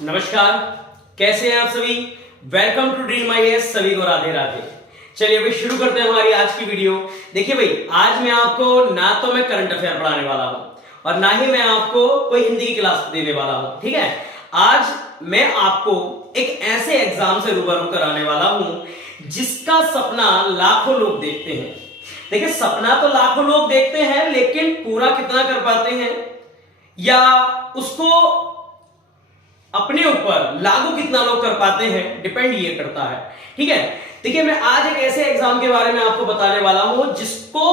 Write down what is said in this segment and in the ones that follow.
नमस्कार, कैसे हैं आप सभी। Welcome to dream IAS. सभी को राधे राधे। चलिए भाई शुरू करते हैं हमारी आज की वीडियो। देखिए भाई, आज मैं आपको ना तो मैं करंट अफेयर पढ़ाने वाला हूं और ना ही मैं आपको कोई हिंदी की क्लास देने वाला हूं। ठीक है, आज मैं आपको एक ऐसे एग्जाम से रूबरू कराने वाला हूं जिसका सपना लाखों लोग देखते हैं। देखिए, सपना तो लाखों लोग देखते हैं, लेकिन पूरा कितना कर पाते हैं या उसको अपने ऊपर लागू कितना लोग कर पाते हैं, डिपेंड ये करता है। ठीक है, देखिए मैं आज एक ऐसे एग्जाम के बारे में आपको बताने वाला हूं जिसको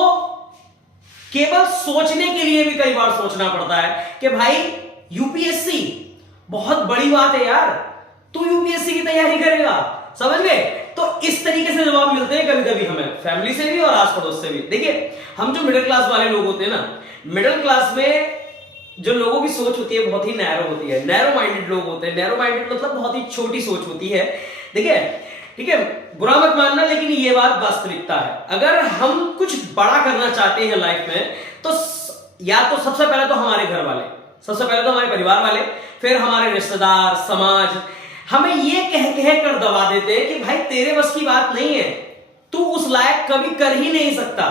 केवल सोचने के लिए भी कई बार सोचना पड़ता है कि भाई यूपीएससी बहुत बड़ी बात है यार, तू यूपीएससी की तैयारी करेगा, समझ गए। तो इस तरीके से जवाब मिलते हैं कभी कभी हमें, फैमिली से भी और आस पड़ोस से भी। देखिए, हम जो मिडिल क्लास वाले लोग होते हैं ना, मिडिल क्लास में जो लोगों की सोच होती है बहुत ही नैरो होती है, नैरो माइंडेड लोग होते हैं। नैरो माइंडेड मतलब बहुत ही छोटी सोच होती है। देखिए, ठीक है, बुरा मत मानना, लेकिन ये बात वास्तविकता है। अगर हम कुछ बड़ा करना चाहते हैं लाइफ में, तो या तो सबसे पहले तो हमारे घर वाले, सबसे पहले तो हमारे परिवार वाले, फिर हमारे रिश्तेदार, समाज हमें ये कह कर दबा देते हैं कि भाई तेरे बस की बात नहीं है, तू उस लायक कभी कर ही नहीं सकता,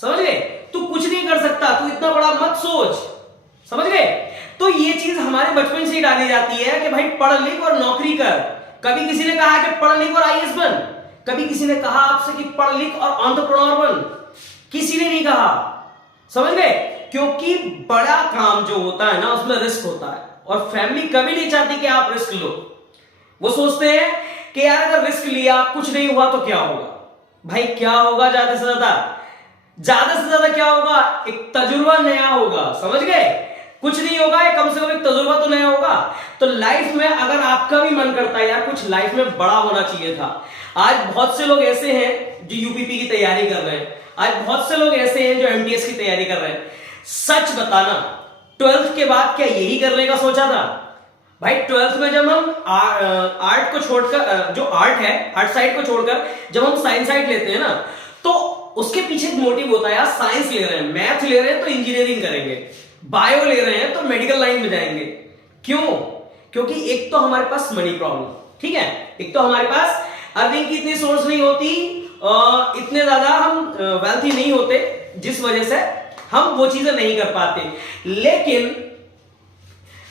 समझ गए, तू कुछ नहीं कर सकता, तू इतना बड़ा मत सोच, समझ गए। तो ये चीज हमारे बचपन से ही डाली जाती है कि भाई पढ़ लिख और नौकरी कर। कभी किसी ने कहा कि पढ़ लिख और आईएएस बन, कभी किसी ने कहा आपसे कि पढ़ लिख और एंटरप्रेन्योर बन, किसी ने नहीं कहा, समझ गए। क्योंकि बड़ा काम जो होता है ना, उसमें रिस्क होता है और फैमिली कभी नहीं चाहती कि आप रिस्क लो। वो सोचते हैं कि यार अगर रिस्क लिया, कुछ नहीं हुआ तो क्या होगा। भाई क्या होगा, ज्यादा से ज्यादा क्या होगा, एक तजुर्बा नया होगा, समझ गए। कुछ नहीं होगा, कम से कम एक तजुर्बा तो नया होगा। तो लाइफ में अगर आपका भी मन करता है यार कुछ लाइफ में बड़ा होना चाहिए था। आज बहुत से लोग ऐसे हैं जो यूपीपी की तैयारी कर रहे हैं, आज बहुत से लोग ऐसे हैं जो एमटीएस की तैयारी कर रहे हैं। सच बताना, 12th के बाद क्या यही करने का सोचा था? भाई 12th में जब हम आर्ट को छोड़कर, जो आर्ट है, आर्ट साइड को छोड़कर जब हम साइंस साइड लेते हैं ना, तो उसके पीछे एक मोटिव होता है यार, साइंस ले रहे हैं, मैथ ले रहे हैं तो इंजीनियरिंग करेंगे, बायो ले रहे हैं तो मेडिकल लाइन में जाएंगे। क्यों? क्योंकि एक तो हमारे पास मनी प्रॉब्लम, ठीक है, एक तो हमारे पास अर्निंग की इतनी सोर्स नहीं होती, इतने ज्यादा हम वेल्थी नहीं होते, जिस वजह से हम वो चीजें नहीं कर पाते।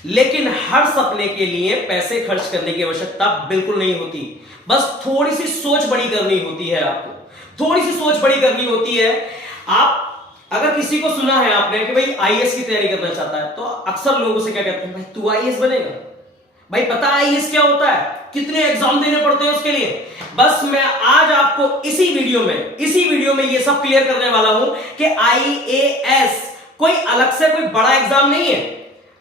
लेकिन हर सपने के लिए पैसे खर्च करने की आवश्यकता बिल्कुल नहीं होती। बस थोड़ी सी सोच बड़ी करनी होती है, आपको थोड़ी सी सोच बड़ी करनी होती है। आप अगर किसी को सुना है आपने कि भाई आईएएस की तैयारी करना चाहता है, तो अक्सर लोगों से क्या कहते हैं, भाई तू आईएएस बनेगा? भाई पता आईएएस क्या होता है, कितने एग्जाम देने पड़ते हैं उसके लिए। बस मैं आज आपको इसी वीडियो में ये सब क्लियर करने वाला हूं कि आईएएस कोई अलग से कोई बड़ा एग्जाम नहीं है।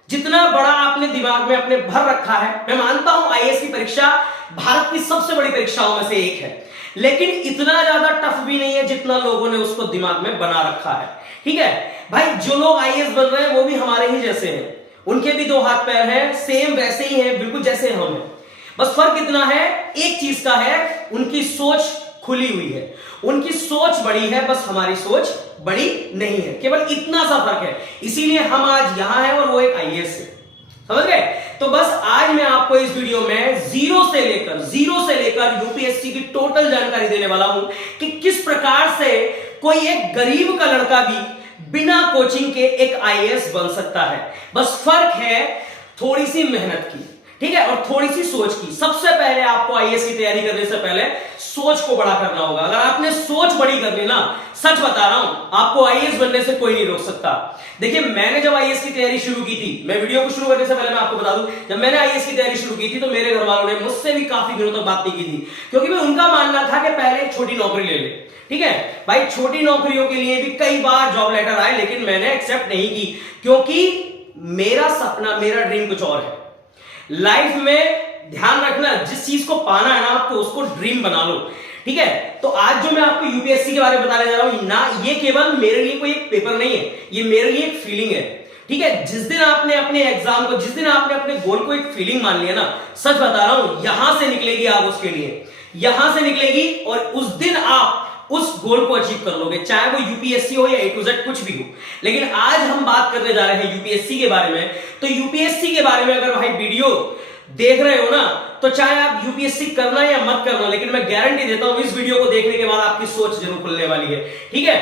जितना बड़ा आपने दिमाग में अपने भर रखा है, मैं मानता हूं आईएएस की परीक्षा भारत की सबसे बड़ी परीक्षाओं में से एक है, लेकिन इतना ज्यादा टफ भी नहीं है जितना लोगों ने उसको दिमाग में बना रखा है। ठीक है भाई, जो लोग आईएएस बन रहे हैं वो भी हमारे ही जैसे हैं, उनके भी दो हाथ पैर हैं, सेम वैसे ही हैं, बिल्कुल जैसे हम हैं। बस फर्क इतना है, एक चीज का है, उनकी सोच खुली हुई है, उनकी सोच बड़ी है, बस हमारी सोच बड़ी नहीं है, केवल इतना सा फर्क है। इसीलिए हम आज यहां हैं और वो एक आईएएस है, समझ गए। तो बस आज मैं आपको इस वीडियो में जीरो से लेकर यूपीएससी की टोटल जानकारी देने वाला हूं कि किस प्रकार से कोई एक गरीब का लड़का भी बिना कोचिंग के एक आईएएस बन सकता है। बस फर्क है थोड़ी सी मेहनत की, ठीक है, और थोड़ी सी सोच की। सबसे पहले आपको आईएएस की तैयारी करने से पहले सोच को बड़ा करना होगा। अगर आपने सोच बड़ी कर ली ना, सच बता रहा हूं, आपको आईएएस बनने से कोई नहीं रोक सकता। देखिए, मैंने जब आईएएस की तैयारी शुरू की थी, मैं वीडियो को शुरू करने से पहले मैं आपको बता दूं, जब मैंने आईएएस की तैयारी शुरू की थी तो मेरे घर वालों ने मुझसे भी काफी दिनों तक बात नहीं की थी, क्योंकि मैं उनका मानना था कि पहले एक छोटी नौकरी ले ले। ठीक है भाई, छोटी नौकरियों के लिए भी कई बार जॉब लेटर आए, लेकिन मैंने एक्सेप्ट नहीं की, क्योंकि मेरा सपना, मेरा ड्रीम कुछ और है। लाइफ में ध्यान रखना, जिस चीज को पाना है ना, आपको उसको ड्रीम बना लो। ठीक है, तो आज जो मैं आपको यूपीएससी के बारे में बताने जा रहा हूं ना, ये केवल मेरे लिए कोई एक पेपर नहीं है, ये मेरे लिए एक फीलिंग है। ठीक है, जिस दिन आपने अपने एग्जाम को, जिस दिन आपने अपने गोल को एक फीलिंग मान लिया ना, सच बता रहा हूं, यहां से निकलेगी आग उसके लिए, यहां से निकलेगी, और उस दिन आप उस गोल को अचीव कर लोगे, चाहे वो यूपीएससी हो या ए टू जेड कुछ भी हो। लेकिन आज हम बात करने जा रहे हैं यूपीएससी के बारे में। तो यूपीएससी के बारे में अगर भाई वीडियो देख रहे हो ना, तो चाहे आप यूपीएससी करना या मत करना, लेकिन मैं गारंटी देता हूं इस वीडियो को देखने के बाद आपकी सोच जरूर खुलने वाली है। ठीक है,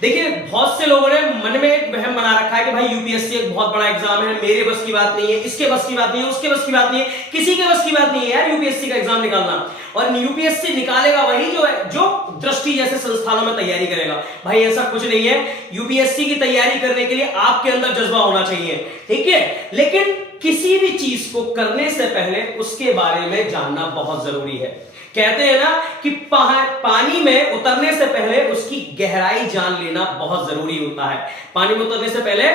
देखिए बहुत से लोगों ने मन में एक वहम बना रखा है कि भाई यूपीएससी एक बहुत बड़ा एग्जाम है, मेरे बस की बात नहीं है, इसके बस की बात नहीं है, उसके बस की बात नहीं है, किसी के बस की बात नहीं है यार यूपीएससी का एग्जाम निकालना। और यूपीएससी निकालेगा वही जो दृष्टि जैसे संस्थानों में तैयारी करेगा। भाई ऐसा कुछ नहीं है, यूपीएससी की तैयारी करने के लिए आपके अंदर जज्बा होना चाहिए, ठीक है, लेकिन किसी भी चीज को करने से पहले उसके बारे में जानना बहुत जरूरी है। कहते हैं ना कि पानी में उतरने से पहले उसकी गहराई जान लेना बहुत जरूरी होता है। पानी में उतरने से पहले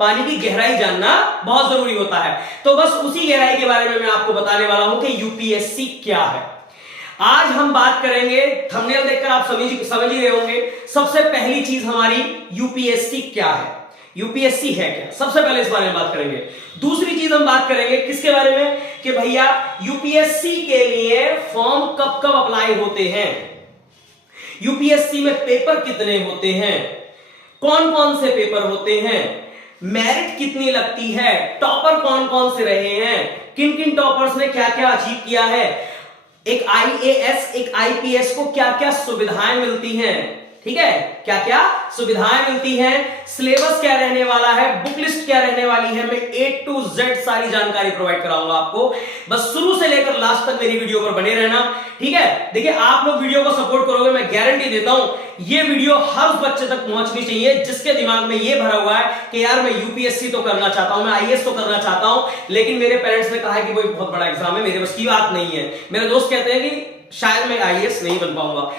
पानी की गहराई जानना बहुत जरूरी होता है। तो बस उसी गहराई के बारे में मैं आपको बताने वाला हूं कि यूपीएससी क्या है। आज हम बात करेंगे, थंबनेल देखकर आप समझ ही रहे होंगे, सबसे पहली चीज हमारी यूपीएससी क्या है, यूपीएससी है क्या, सबसे पहले इस बारे में बात करेंगे। दूसरी चीज हम बात करेंगे किसके बारे में कि भैया यूपीएससी के लिए फॉर्म कब कब अप्लाई होते हैं, यूपीएससी में पेपर कितने होते हैं, कौन कौन से पेपर होते हैं, मेरिट कितनी लगती है, टॉपर कौन कौन से रहे हैं, किन किन टॉपर्स ने क्या क्या अचीव किया है, एक आईएएस एक आईपीएस को क्या क्या सुविधाएं मिलती हैं, ठीक है, क्या क्या सुविधाएं मिलती हैं, सिलेबस क्या रहने वाला है, बुक लिस्ट क्या रहने वाली है, मैं A to Z सारी जानकारी प्रोवाइड कराऊंगा आपको। बस शुरू से लेकर लास्ट तक मेरी वीडियो पर बने रहना, ठीक है। देखिए आप लोग वीडियो को सपोर्ट करोगे, मैं गारंटी देता हूं ये वीडियो हर उस बच्चे तक पहुंचनी चाहिए जिसके दिमाग में ये भरा हुआ है कि यार मैं यूपीएससी तो करना चाहता हूं, मैं आईएएस तो करना चाहता हूं, लेकिन मेरे पेरेंट्स ने कहा है कि वो बहुत बड़ा एग्जाम है, मेरे बस की बात नहीं है, मेरे दोस्त कहते हैं कि शायद मैं आईएएस नहीं बन पाऊंगा,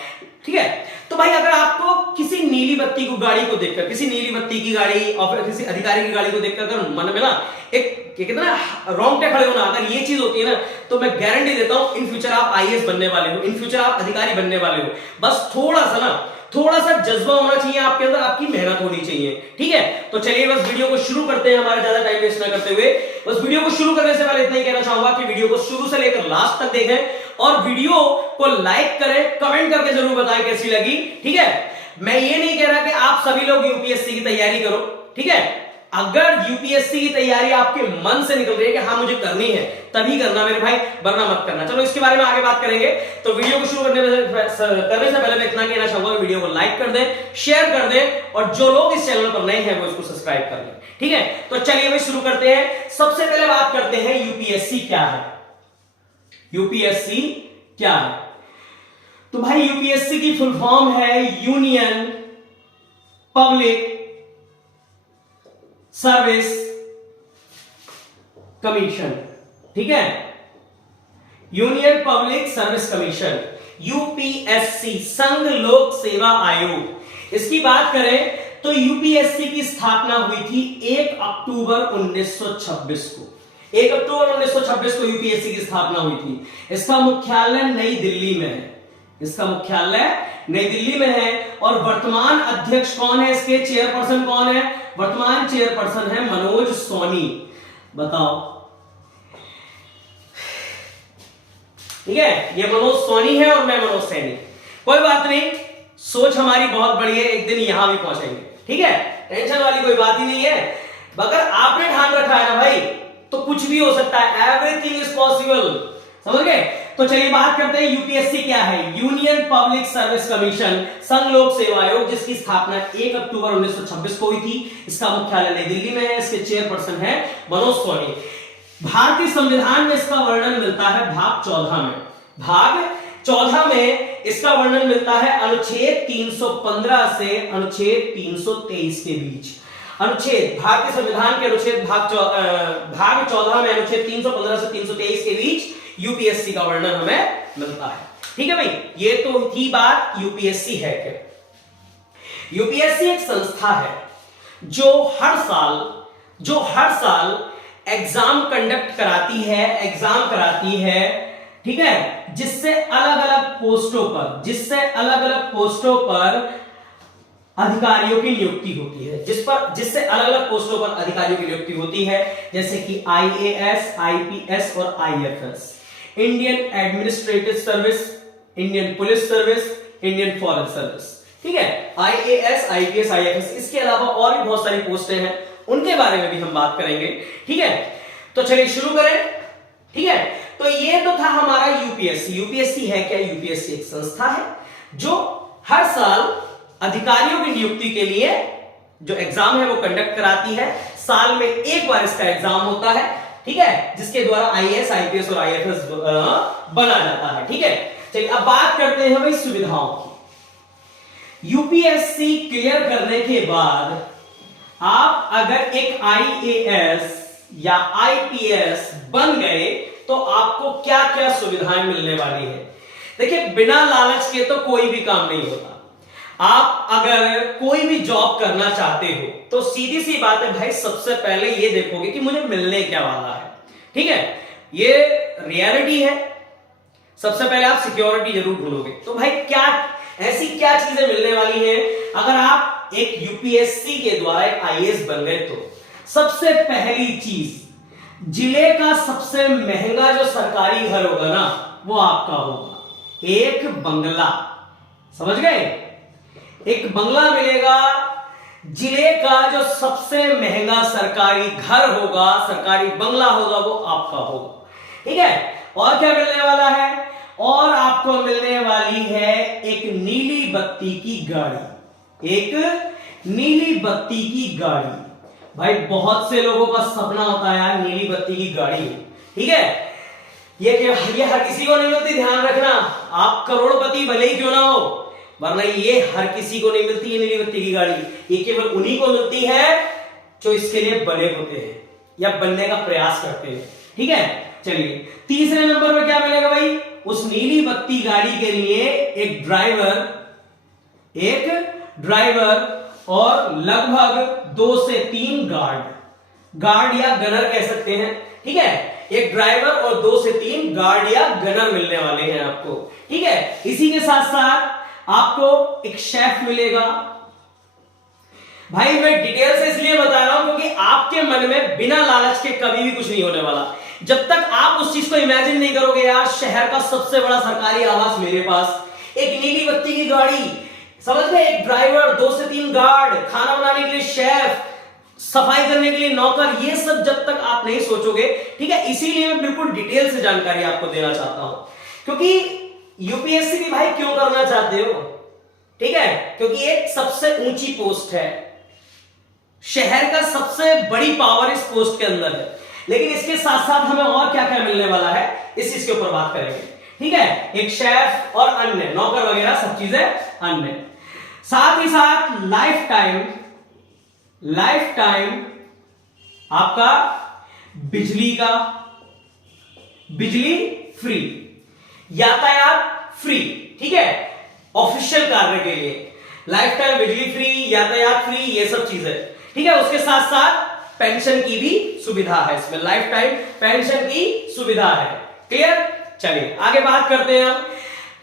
ठीक है। तो भाई अगर आपको किसी नीली बत्ती को गाड़ी को देखकर, किसी नीली बत्ती की गाड़ी और फिर किसी अधिकारी की गाड़ी को देखकर अगर मन में ना एक कितना रोंगटे खड़े होना, अगर ये चीज होती है ना, तो मैं गारंटी देता हूं इन फ्यूचर आप आईएएस बनने वाले हो, इन फ्यूचर आप अधिकारी बनने वाले हो। बस थोड़ा सा जज्बा होना चाहिए आपके अंदर, आपकी मेहनत होनी चाहिए, ठीक है। तो चलिए बस वीडियो को शुरू करते हैं, हमारा ज्यादा टाइम वेस्ट ना करते हुए। बस वीडियो को शुरू करने से पहले इतना ही कहना चाहूंगा कि वीडियो को शुरू से लेकर लास्ट तक देखें और वीडियो को लाइक करें, कमेंट करके जरूर बताएं कैसी लगी, ठीक है। मैं ये नहीं कह रहा कि आप सभी लोग यूपीएससी की तैयारी करो, ठीक है। अगर यूपीएससी की तैयारी आपके मन से निकल रही है कि हाँ मुझे करनी है, तभी करना मेरे भाई, वरना मत करना। चलो इसके बारे में आगे बात करेंगे। तो वीडियो को शुरू करने से पहले मैं इतना कहना चाहूंगा वीडियो को लाइक कर दें, शेयर कर दें और जो लोग इस चैनल पर नए हैं वो इसको सब्सक्राइब कर लें, ठीक है। तो चलिए भाई शुरू करते हैं। सबसे पहले बात करते हैं यूपीएससी क्या है। यूपीएससी क्या है? तो भाई यूपीएससी की फुल फॉर्म है यूनियन पब्लिक सर्विस कमीशन, ठीक है, union public service commission, UPSC, संघ लोक सेवा आयोग। इसकी बात करें तो यूपीएससी की स्थापना हुई थी 1 अक्टूबर 1926 को। 1 अक्टूबर 1926 को यूपीएससी की स्थापना हुई थी। इसका मुख्यालय नई दिल्ली में है, इसका मुख्यालय नई दिल्ली में है। और वर्तमान अध्यक्ष कौन है, इसके चेयरपर्सन कौन है? वर्तमान चेयरपर्सन है मनोज सोनी। बताओ, ठीक है, ये मनोज सोनी है और मैं मनोज सैनी। कोई बात नहीं, सोच हमारी बहुत बड़ी है, एक दिन यहां भी पहुंचेंगे, ठीक है, टेंशन वाली कोई बात ही नहीं है। अगर आपने ठान रखा है ना भाई, तो कुछ भी हो सकता है, एवरीथिंग इज पॉसिबल, समझ गए। तो चलिए बात करते हैं यूपीएससी क्या है। यूनियन पब्लिक सर्विस कमीशन, संघ लोक सेवा आयोग, जिसकी स्थापना 1 अक्टूबर 1926 को हुई थी। इसका मुख्यालय नई दिल्ली में है, इसके चेयरपर्सन है मनोज सोनी। भारतीय संविधान में इसका वर्णन मिलता है भाग 14 में। भाग 14 में इसका वर्णन मिलता है अनुच्छेद 315 से अनुच्छेद 323 के बीच। अनुच्छेद, भारतीय संविधान के अनुच्छेद भाग 14 में अनुच्छेद 315 से 323 के बीच यूपीएससी का वर्णन हमें मिलता है, ठीक है भाई। ये तो थी बात यूपीएससी है क्या। यूपीएससी एक संस्था है जो हर साल एग्जाम कंडक्ट कराती है, ठीक है, जिससे अलग अलग पोस्टों पर अधिकारियों की नियुक्ति होती है, जिससे अलग अलग पोस्टों पर अधिकारियों की नियुक्ति होती है, जैसे कि आईएएस, आईपीएस और IFS, Indian administrative service, Indian police service, Indian foreign service, ठीक है, आईएएस, आईपीएस, आईएफएस। इसके अलावा और भी बहुत सारी पोस्टें हैं, उनके बारे में भी हम बात करेंगे, ठीक है। तो चलिए शुरू करें। ठीक है, तो ये तो था हमारा यूपीएससी। यूपीएससी है क्या? यूपीएससी एक संस्था है जो हर साल अधिकारियों की नियुक्ति के लिए जो एग्जाम है वो कंडक्ट कराती है। साल में एक बार इसका एग्जाम होता है, ठीक है, जिसके द्वारा आईएएस, आईपीएस और आईएफएस बना जाता है। ठीक है, चलिए अब बात करते हैं भाई सुविधाओं की। यूपीएससी क्लियर करने के बाद आप अगर एक आईएएस या आईपीएस बन गए तो आपको क्या क्या सुविधाएं मिलने वाली है। देखिए, बिना लालच के तो कोई भी काम नहीं होता। आप अगर कोई भी जॉब करना चाहते हो तो सीधी सी बात है भाई, सबसे पहले ये देखोगे कि मुझे मिलने क्या वाला है। ठीक है, ये रियलिटी है। सबसे पहले आप सिक्योरिटी जरूर ढूंढोगे। तो भाई क्या ऐसी क्या चीजें मिलने वाली हैं अगर आप एक यूपीएससी के द्वारा एक आईएएस बन गए तो? सबसे पहली चीज, जिले का सबसे महंगा जो सरकारी घर होगा ना वो आपका होगा, एक बंगला। समझ गए? एक बंगला मिलेगा। जिले का जो सबसे महंगा सरकारी घर होगा, सरकारी बंगला होगा, वो आपका होगा। ठीक है, और क्या मिलने वाला है? और आपको मिलने वाली है एक नीली बत्ती की गाड़ी। एक नीली बत्ती की गाड़ी। भाई बहुत से लोगों का सपना होता है यार नीली बत्ती की गाड़ी। ठीक है, ये हर किसी को नहीं मिलती, ध्यान रखना। आप करोड़पति भले ही क्यों ना हो, वरना ये हर किसी को नहीं मिलती है नीली बत्ती की गाड़ी। ये केवल उन्हीं को मिलती है जो इसके लिए बने होते हैं या बनने का प्रयास करते हैं। ठीक है, चलिए तीसरे नंबर पे क्या मिलेगा भाई? उस नीली बत्ती गाड़ी के लिए एक ड्राइवर और लगभग 2 से 3 गार्ड या गनर कह सकते हैं। ठीक है, एक ड्राइवर और 2 से 3 गार्ड या गनर मिलने वाले हैं आपको। ठीक है, इसी के साथ साथ आपको एक शेफ मिलेगा। भाई मैं डिटेल से इसलिए बता रहा हूं क्योंकि आपके मन में बिना लालच के कभी भी कुछ नहीं होने वाला जब तक आप उस चीज को इमेजिन नहीं करोगे। यार शहर का सबसे बड़ा सरकारी आवास मेरे पास, एक नीली बत्ती की गाड़ी, समझ गए, एक ड्राइवर, 2 से 3 गार्ड, खाना बनाने के लिए शेफ, सफाई करने के लिए नौकर, ये सब जब तक आप नहीं सोचोगे। ठीक है, इसीलिए मैं बिल्कुल डिटेल से जानकारी आपको देना चाहता हूं। क्योंकि यूपीएससी भी भाई क्यों करना चाहते हो? ठीक है, क्योंकि एक सबसे ऊंची पोस्ट है, शहर का सबसे बड़ी पावर इस पोस्ट के अंदर है। लेकिन इसके साथ साथ हमें और क्या क्या मिलने वाला है इस चीज के ऊपर बात करेंगे। ठीक है, एक शेफ और अन्य नौकर वगैरह सब चीजें अन्य, साथ ही साथ लाइफ टाइम आपका बिजली फ्री, यातायात फ्री। ठीक है, ऑफिशियल कार्य के लिए लाइफ टाइम बिजली फ्री, यातायात फ्री, ये सब चीजें। ठीक है, उसके साथ साथ पेंशन की भी सुविधा है इसमें, लाइफ टाइम पेंशन की सुविधा है। क्लियर? चलिए आगे बात करते हैं हम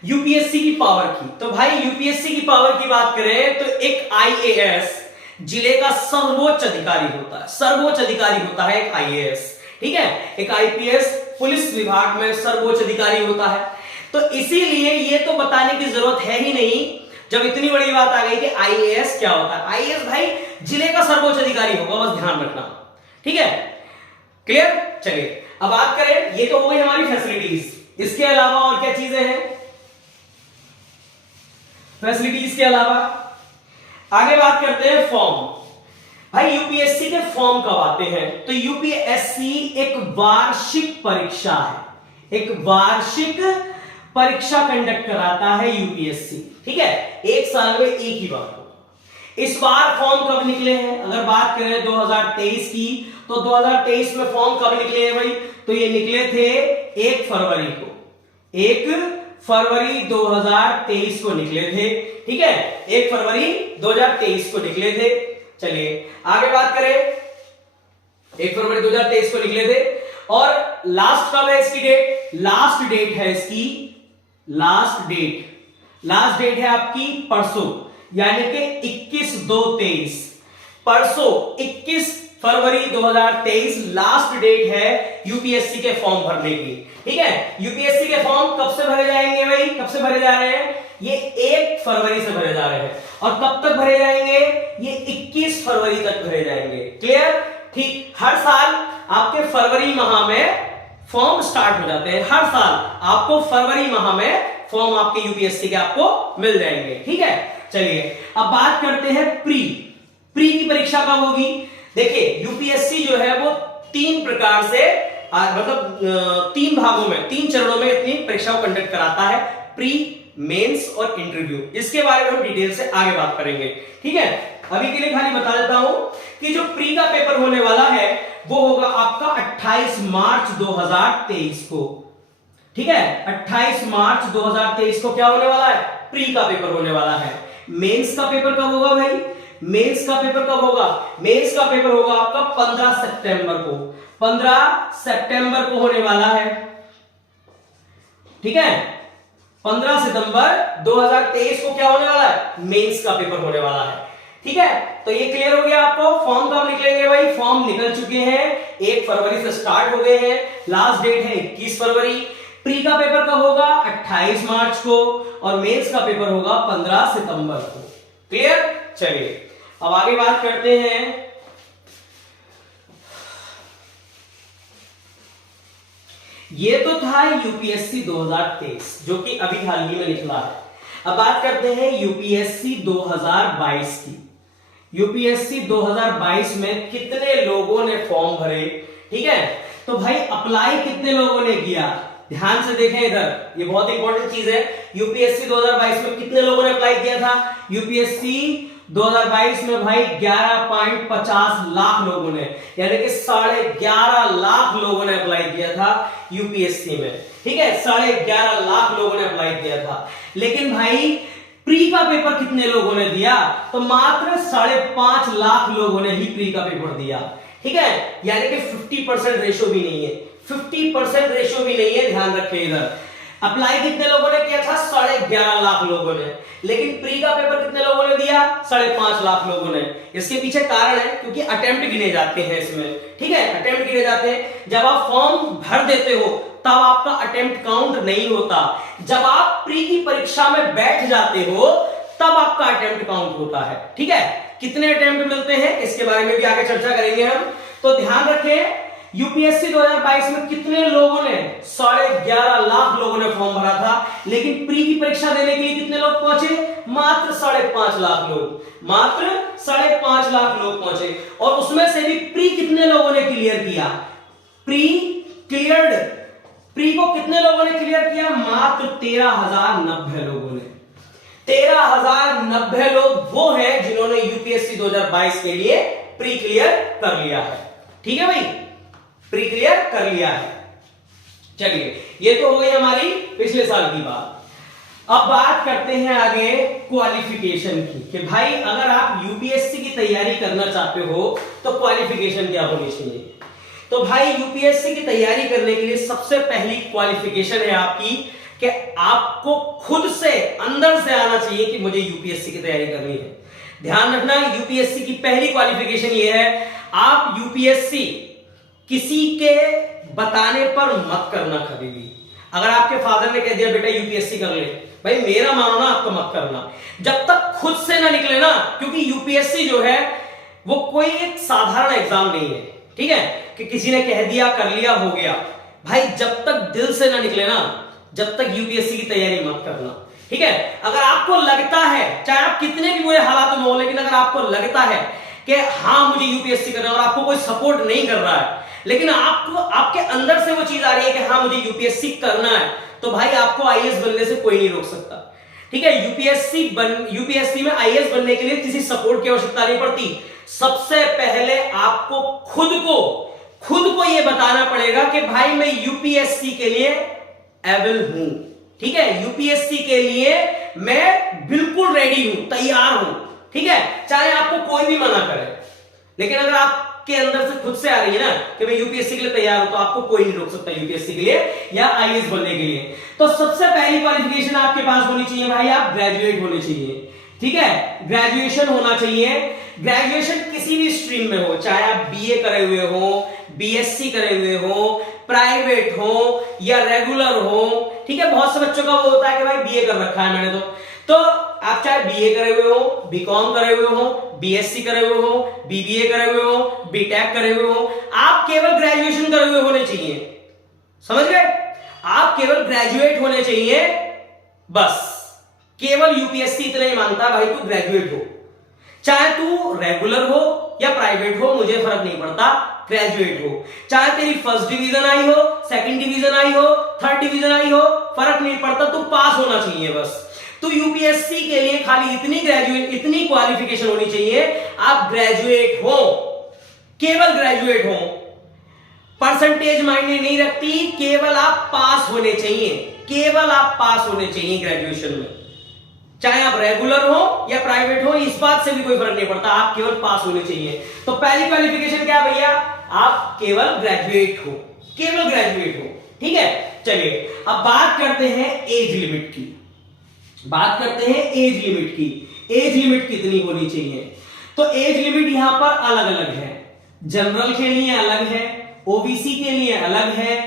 यूपीएससी की पावर की। तो भाई यूपीएससी की पावर की बात करें तो एक आईएएस जिले का सर्वोच्च अधिकारी होता है एक आईएएस। ठीक है, एक आईपीएस पुलिस विभाग में सर्वोच्च अधिकारी होता है। तो इसीलिए ये तो बताने की जरूरत है ही नहीं जब इतनी बड़ी बात आ गई कि आईएएस क्या होता है। आईएएस भाई जिले का सर्वोच्च अधिकारी होगा, बस ध्यान रखना। ठीक है, क्लियर? चलिए अब बात करें, ये तो हो गई हमारी फैसिलिटीज। इसके अलावा और क्या चीजें हैं? फैसिलिटीज के अलावा आगे बात करते हैं फॉर्म। भाई यूपीएससी के फॉर्म कब आते हैं? तो यूपीएससी एक वार्षिक परीक्षा है, एक वार्षिक परीक्षा कंडक्ट कराता है यूपीएससी। ठीक है, एक साल में एक ही बार होगा। इस बार फॉर्म कब निकले हैं? अगर बात करें 2023 की, तो 2023 में फॉर्म कब निकले हैं भाई? तो ये निकले थे 1 फरवरी को, 1 फरवरी 2023 को निकले थे। ठीक है, 1 फरवरी 2023 को निकले थे। चलिए आगे बात करें, 1 फरवरी 2023 को निकले थे। और लास्ट कब है इसकी डेट? लास्ट डेट है इसकी, लास्ट डेट है आपकी परसों, यानी कि 21/2/23। परसों 21 फरवरी 2023 लास्ट डेट है यूपीएससी के फॉर्म भरने की। ठीक है, यूपीएससी के फॉर्म कब से भरे जाएंगे भाई? कब से भरे जा रहे हैं? ये 1 फरवरी से भरे जा रहे हैं। और कब तक भरे जाएंगे? ये 21 फरवरी तक भरे जाएंगे। क्लियर? ठीक, हर साल आपके फरवरी माह में फॉर्म स्टार्ट हो जाते हैं। हर साल आपको फरवरी माह में फॉर्म आपके यूपीएससी के आपको मिल जाएंगे। ठीक है, चलिए अब बात करते हैं प्री की परीक्षा कब होगी। देखिए यूपीएससी जो है वो 3 प्रकार से मतलब 3 भागों में 3 चरणों में अपनी परीक्षा को कंडक्ट कराता है, प्री, मेंस और इंटरव्यू। इसके बारे में हम डिटेल से आगे बात करेंगे। ठीक है, अभी के लिए खाली बता देता हूं कि जो प्री का पेपर होने वाला है वो होगा आपका 28 मार्च 2023 को। ठीक है, 28 मार्च 2023 को क्या होने वाला है, प्री का पेपर होने वाला है। मेंस का पेपर कब होगा भाई, मेंस का पेपर कब होगा, मेंस का पेपर होगा आपका 15 सितंबर को, 15 सितंबर को होने वाला है। ठीक है, 15 सितंबर 2023 को क्या होने वाला है, मेंस का पेपर होने वाला है। ठीक है, तो ये क्लियर हो गया आपको। फॉर्म कब निकलेंगे भाई, फॉर्म निकल चुके हैं, 1 फरवरी से स्टार्ट हो गए हैं, लास्ट डेट है 21 फरवरी। प्री का पेपर कब होगा, 28 मार्च को, और मेंस का पेपर होगा 15 सितंबर को। क्लियर, चलिए अब आगे बात करते हैं। ये तो था यूपीएससी 2023 जो कि अभी हाल ही में निकला है। अब बात करते हैं यूपीएससी 2022 की। यूपीएससी 2022 में कितने लोगों ने फॉर्म भरे। ठीक है, तो भाई अप्लाई कितने लोगों ने किया, ध्यान से देखें इधर, ये बहुत इंपॉर्टेंट चीज है। यूपीएससी 2022 में कितने लोगों ने अप्लाई किया था, यूपीएससी 2022 में भाई 11.50 लाख लोगों ने, यानी कि 11.5 लाख लोगों ने अप्लाई किया था यूपीएससी में। ठीक है, 11.5 लाख लोगों ने अप्लाई किया था। लेकिन भाई प्री का पेपर कितने लोगों ने दिया, तो मात्र 5.5 लाख लोगों ने ही प्री का पेपर दिया। ठीक है, यानी कि 50% रेशो भी नहीं है, 50% रेशो भी नहीं है, ध्यान रखें इधर। अप्लाई कितने लोगों ने किया था, 11.5 लाख लोगों ने, लेकिन प्री का पेपर कितने लोगों ने दिया, 5.5 लाख लोगों ने। इसके पीछे कारण है क्योंकि अटेम्प्ट गिने जाते हैं इसमें। ठीक है, अटेम्प्ट गिने जाते हैं। जब आप फॉर्म भर देते हो तब आपका अटेम्प्ट काउंट नहीं होता, जब आप प्री की परीक्षा में बैठ जाते हो तब आपका अटेम्प्ट काउंट होता है। ठीक है, कितने अटेम्प्ट मिलते हैं इसके बारे में भी आगे चर्चा करेंगे हम। तो ध्यान रखें, यूपीएससी 2022 में कितने लोगों ने, 11.5 लाख लोगों ने फॉर्म भरा था, लेकिन प्री की परीक्षा देने के लिए कितने लोग पहुंचे, मात्र 5.5 लाख लोग, मात्र 5.5 लाख लोग पहुंचे। और उसमें से भी प्री कितने लोगों ने क्लियर किया, प्री को कितने लोगों ने क्लियर किया, मात्र 13,090 लोगों ने। 13,090 लोग वो हैं जिन्होंने यूपीएससी 2022 के लिए प्री क्लियर कर लिया है। ठीक है भाई, प्री क्लियर कर लिया है। चलिए, ये तो हो गई हमारी पिछले साल की बात। अब बात करते हैं आगे क्वालिफिकेशन की, कि भाई अगर आप यूपीएससी की तैयारी करना चाहते हो तो क्वालिफिकेशन क्या होनी चाहिए। तो भाई यूपीएससी की तैयारी करने के लिए सबसे पहली क्वालिफिकेशन है आपकी कि आपको खुद से अंदर से आना चाहिए कि मुझे यूपीएससी की तैयारी करनी है। ध्यान रखना, यूपीएससी की पहली क्वालिफिकेशन ये है, आप यूपीएससी किसी के बताने पर मत करना कभी भी। अगर आपके फादर ने कह दिया बेटा यूपीएससी कर ले, भाई मेरा मानो ना, आपको मत करना जब तक खुद से ना निकले ना, क्योंकि यूपीएससी जो है वो कोई एक साधारण एग्जाम नहीं है। ठीक है, कि किसी ने कह दिया कर लिया हो गया, भाई जब तक दिल से ना निकले ना, जब तक यूपीएससी की तैयारी मत करना। ठीक है, अगर आपको लगता है, चाहे आप कितने भी बुरे हालात में हो, लेकिन अगर आपको लगता है कि हाँ मुझे यूपीएससी करना है और आपको कोई सपोर्ट नहीं कर रहा है, लेकिन आपको आपके अंदर से वो चीज आ रही है कि हाँ मुझे यूपीएससी करना है, तो भाई आपको आईएएस बनने से कोई नहीं रोक सकता। ठीक है, यूपीएससी में आईएएस बनने के लिए किसी सपोर्ट की आवश्यकता नहीं पड़ती। सबसे पहले आपको खुद को यह बताना पड़ेगा कि भाई मैं यूपीएससी के लिए एबल हूं। ठीक है, यूपीएससी के लिए मैं बिल्कुल रेडी हूं, तैयार हूं। ठीक है, चाहे आपको कोई भी मना करे, लेकिन अगर आपके अंदर से खुद से आ रही है ना कि मैं यूपीएससी के लिए तैयार हूं, तो आपको कोई नहीं रोक सकता यूपीएससी के लिए या आईएएस बनने के लिए। तो सबसे पहली क्वालिफिकेशन आपके पास होनी चाहिए भाई, आप ग्रेजुएट होने चाहिए। ठीक है, ग्रेजुएशन होना चाहिए। ग्रेजुएशन किसी भी स्ट्रीम में हो, चाहे आप बीए करे हुए हो, बीएससी करे हुए हो, प्राइवेट हो या रेगुलर हो। ठीक है, बहुत से बच्चों का वो होता है कि भाई बीए कर रखा है मैंने, तो आप चाहे बीए करे हुए हो, बीकॉम करे हुए हो, बीएससी करे हुए हो, बीबीए करे हुए हो, बीटेक करे हुए हो, आप केवल ग्रेजुएशन करे हुए होने चाहिए। समझ गए? आप केवल ग्रेजुएट होने चाहिए, बस केवल यूपीएससी इतना ही मांगता है भाई तू ग्रेजुएट हो, चाहे तू रेगुलर हो या प्राइवेट हो, मुझे फर्क नहीं पड़ता, ग्रेजुएट हो। चाहे तेरी फर्स्ट डिवीजन आई हो, सेकंड डिवीजन आई हो, थर्ड डिवीजन आई हो, फर्क नहीं पड़ता, तू पास होना चाहिए बस। तो यूपीएससी के लिए खाली इतनी क्वालिफिकेशन होनी चाहिए, आप ग्रेजुएट हो, केवल ग्रेजुएट हो। परसेंटेज मायने नहीं रखती, केवल आप पास होने चाहिए, केवल आप पास होने चाहिए ग्रेजुएशन में। चाहे आप रेगुलर हो या प्राइवेट हो, इस बात से भी कोई फर्क नहीं पड़ता, आप केवल पास होने चाहिए। तो पहली क्वालिफिकेशन क्या है भैया? आप केवल ग्रेजुएट हो, केवल ग्रेजुएट हो। ठीक है, चलिए अब बात करते हैं एज लिमिट की। बात करते हैं एज लिमिट की। एज लिमिट कितनी होनी चाहिए? तो एज लिमिट यहां पर अलग अलग है। जनरल के लिए अलग है, ओबीसी के लिए अलग है,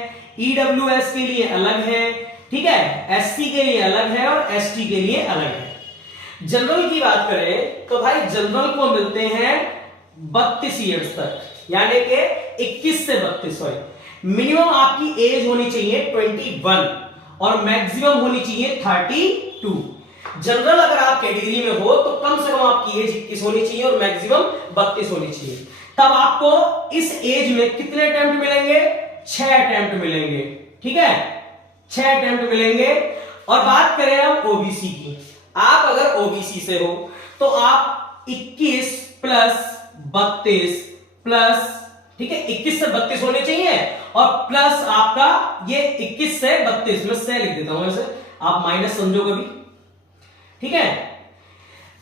ईडब्ल्यूएस के लिए अलग है, ठीक है, एससी के लिए अलग है और एसटी के लिए अलग है। जनरल की बात करें तो भाई जनरल को मिलते हैं 32 ईयर्स तक, यानी कि 21 से 32। मिनिमम आपकी एज होनी चाहिए 21 और मैक्सिमम होनी चाहिए 32। जनरल अगर आप कैटेगरी में हो तो कम से कम आपकी एज 21 होनी चाहिए और मैक्सिमम 32 होनी चाहिए। तब आपको इस एज में कितने अटेम्प्ट मिलेंगे? 6 अटेम्प्ट मिलेंगे। ठीक है, 6 अटेम्प्ट मिलेंगे। और बात करें हम ओबीसी की, आप अगर ओबीसी से हो तो आप 21 प्लस 32 प्लस, ठीक है, 21 से 32 होने चाहिए और प्लस आपका ये 21 से 32 में से लिख देता हूं ऐसे, आप माइनस समझो कभी। ठीक है,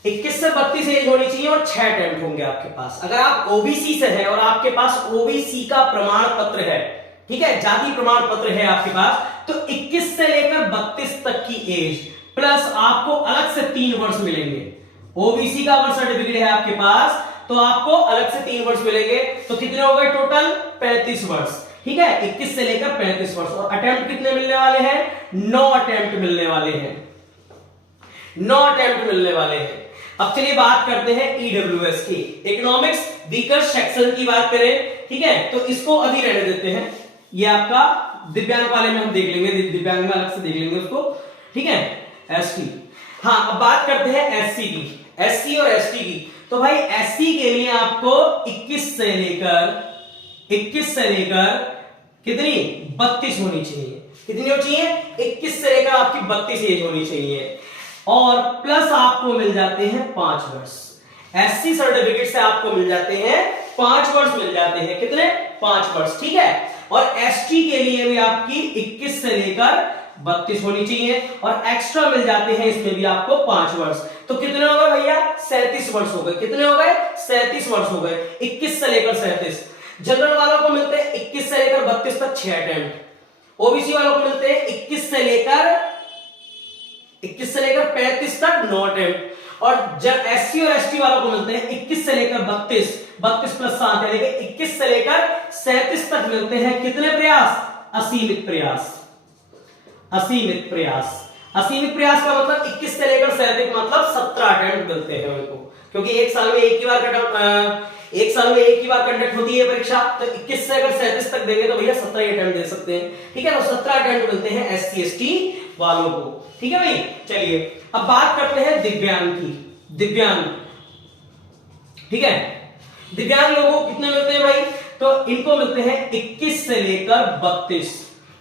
21 से 32 एज होनी चाहिए और 6 अटेम्प्ट होंगे आपके पास। अगर आप ओबीसी से हैं और आपके पास ओबीसी का प्रमाण पत्र है, ठीक है, जाति प्रमाण पत्र है आपके पास, तो 21 से लेकर 32 तक की एज प्लस आपको अलग से 3 वर्ष मिलेंगे। ओबीसी का अगर सर्टिफिकेट है आपके पास तो आपको अलग से 3 वर्ष मिलेंगे। तो कितने हो गए टोटल? 35 वर्ष। ठीक है, 21 से लेकर 35 वर्ष। और अटेम्प्ट कितने मिलने वाले हैं? 9 अटेम्प्ट मिलने वाले हैं, 9 अटेम्प्ट मिलने वाले हैं। अब चलिए बात करते हैं ईडब्ल्यूएस की, इकोनॉमिक्स वीकर सेक्शन की बात करें। ठीक है, तो इसको अभी रहने देते हैं, ये आपका दिव्यांग वाले में हम देख लेंगे, दिव्यांग में अलग से देख लेंगे उसको। ठीक है, एसटी। हाँ, अब बात करते हैं एससी की, एससी और एसटी की। तो भाई एससी के लिए आपको 21 से लेकर कितनी? 32 होनी चाहिए। कितनी होनी चाहिए? 21 से लेकर आपकी 32 एज होनी चाहिए और प्लस आपको मिल जाते हैं 5 वर्ष। एससी सर्टिफिकेट से आपको मिल जाते हैं 5 वर्ष मिल जाते हैं। कितने? 5 वर्ष। ठीक है, और एसटी के लिए भी आपकी 21 से लेकर 32 होनी चाहिए और एक्स्ट्रा मिल जाते हैं इसमें भी आपको 5 वर्ष। तो कितने हो गए भैया? 37 वर्ष हो गए। कितने हो गए? 37 वर्ष हो गए, 21 से लेकर 37। जनरल वालों को मिलते हैं 21 से लेकर 32 तक 6 अटेम्प्ट, ओबीसी वालों को मिलते हैं 21 से लेकर 35 तक 9 अटेम्प्ट, और जब एससी और एसटी वालों को मिलते हैं 21 से लेकर 32 प्लस 7 यानी कि 21 से लेकर 37 तक मिलते हैं कितने प्रयास? असीमित प्रयास। असीमित प्रयास। असीमित प्रयास का मतलब 21 से लेकर 37 मतलब 17 अटेम्प्ट मिलते हैं उनको, क्योंकि एक साल में एक ही बार कंडक्ट होती है परीक्षा। तो 21 से अगर 37 तक देंगे तो भैया 17 अटेम्प्ट दे सकते हैं। ठीक है, तो 17 अटेम्प्ट मिलते हैं एससी एसटी वालों को। ठीक है भाई, चलिए अब बात करते हैं दिव्यांग की। दिव्यांग, ठीक है, दिव्यांग लोगों को कितने मिलते हैं भाई? तो इनको मिलते हैं 21 से लेकर 32,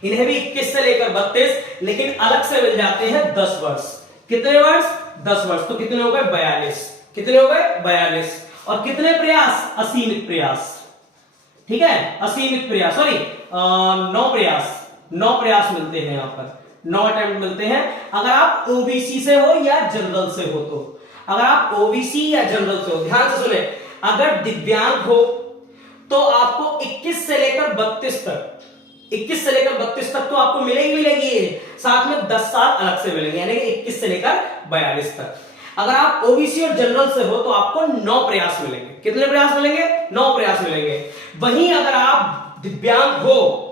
इन्हें भी 21 से लेकर 32, लेकिन अलग से मिल जाते हैं 10 वर्ष। कितने वर्ष? 10 वर्ष। तो कितने हो गए? 42। कितने हो गए? 42। और कितने प्रयास? असीमित प्रयास। ठीक है, असीमित प्रयास, सॉरी 9 प्रयास। 9 प्रयास मिलते हैं यहां पर, 9 अटेम्प्ट मिलते हैं। अगर आप ओबीसी से हो या जनरल से हो तो, अगर आप ओबीसी या जनरल से हो, ध्यान से सुने, अगर दिव्यांग हो तो आपको 21 से लेकर 32 तक, 21 से लेकर 32 तक तो आपको मिलेगी, साथ में 10 साल अलग से मिलेंगे, यानी कि 21 से लेकर 42 तक। अगर आप ओबीसी और जनरल से हो तो आपको 9 प्रयास मिलेंगे। कितने प्रयास मिलेंगे? 9 प्रयास मिलेंगे। वहीं अगर आप दिव्यांग हो,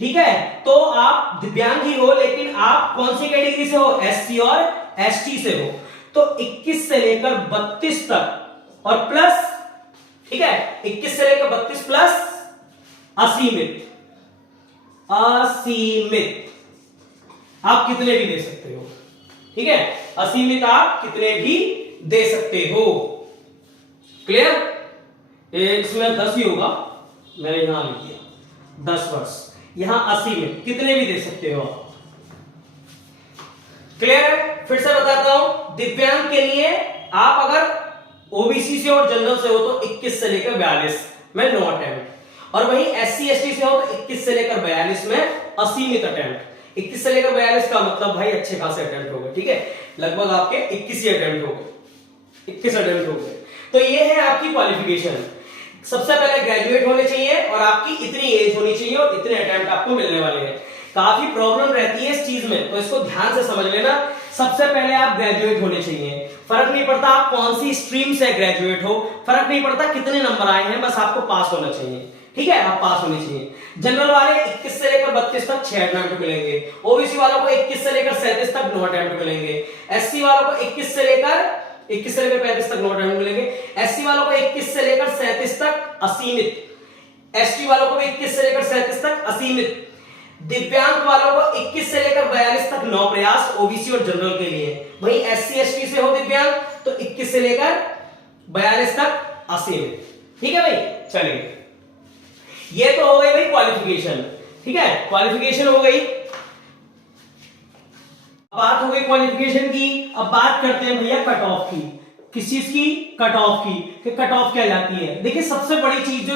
ठीक है, तो आप दिव्यांग ही हो लेकिन आप कौन सी कैटेगरी से हो? एससी और एसटी से हो, तो 21 से लेकर 32 तक और प्लस, ठीक है, 21 से लेकर 32 प्लस असीमित, असीमित आप कितने भी दे सकते हो, ठीक है, असीमित आप कितने भी दे सकते हो। क्लियर? इसमें 10 ही होगा, मैंने यहां लिख दिया 10 वर्ष, यहां असीमित कितने भी दे सकते हो आप। क्लियर है? फिर से बताता हूं, दिव्यांग के लिए आप अगर ओबीसी से और जनरल से हो तो 21 से लेकर 42 में नो अटेम्प्ट, और वहीं एससी एसटी से हो तो 21 से लेकर 42 में असीमित अटेम्प्ट। 21 से लेकर 42 का मतलब भाई अच्छे खासे अटेम्प्ट हो गए, ठीक है, लगभग आपके 21 ही अटेम्प्ट हो गए, 21 अटेम्प्ट हो गए। तो ये है आपकी क्वालिफिकेशन। सबसे पहले ग्रेजुएट होने चाहिए और आपकी इतनी एज होनी चाहिए और इतने अटेम्प्ट आपको मिलने वाले हैं। काफी प्रॉब्लम रहती है इस चीज में, तो इसको ध्यान से समझ लेना। सबसे पहले आप ग्रेजुएट होने चाहिए, फर्क नहीं पड़ता आप कौन सी स्ट्रीम से ग्रेजुएट हो, फर्क नहीं पड़ता कितने नंबर आए हैं, बस आपको पास होना चाहिए, ठीक है, आप पास होने चाहिए। जनरल वाले 21 से लेकर 32 तक 6 अटेम्प्ट मिलेंगे, ओबीसी वालों को 21 से लेकर 37 तक 9 अटेम्प्ट मिलेंगे, एससी वालों को 21 से लेकर 35 तक 9 अटेम्प्ट मिलेंगे, एससी वालों को 21 से लेकर 37 तक असीमित, एसटी वालों को भी 21 से लेकर 37 तक असीमित, दिव्यांग वालों को 21 से लेकर 42 तक 9 प्रयास ओबीसी और जनरल के लिए। वहीं एससी एसटी से हो दिव्यांग तो 21 से लेकर 42 तक असीमित, ठीक है भाई। चलिए, ये तो हो गई भाई क्वालिफिकेशन, ठीक है, क्वालिफिकेशन हो गई। बात हो गई क्वालिफिकेशन की, अब बात करते हैं भैया कट ऑफ की। किस चीज की? कट ऑफ की, कि कट ऑफ क्या जाती है। देखिए, सबसे बड़ी चीज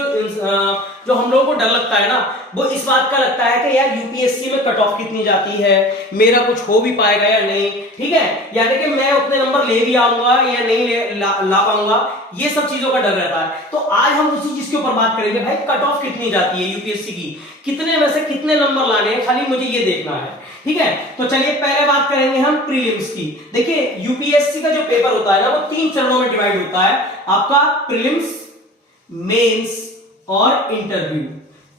जो हम लोगों को डर लगता है ना, वो इस बात का लगता है कि यार यूपीएससी में कट ऑफ कितनी जाती है, मेरा कुछ हो भी पाएगा या नहीं, ठीक है, यानी कि मैं उतने नंबर ले भी आऊंगा या नहीं ला पाऊंगा, ये सब चीजों का डर रहता है। तो आज हम उसी चीज के ऊपर बात करेंगे, भाई कट ऑफ कितनी जाती है यूपीएससी की, कितने में से कितने नंबर लाने हैं, खाली मुझे ये देखना है, ठीक है। तो चलिए पहले बात करेंगे हम प्रीलिम्स की। देखिए, यूपीएससी का जो पेपर होता है ना, वो 3 चरणों में डिवाइड होता है आपका, प्रीलिम्स, मेंस और इंटरव्यू।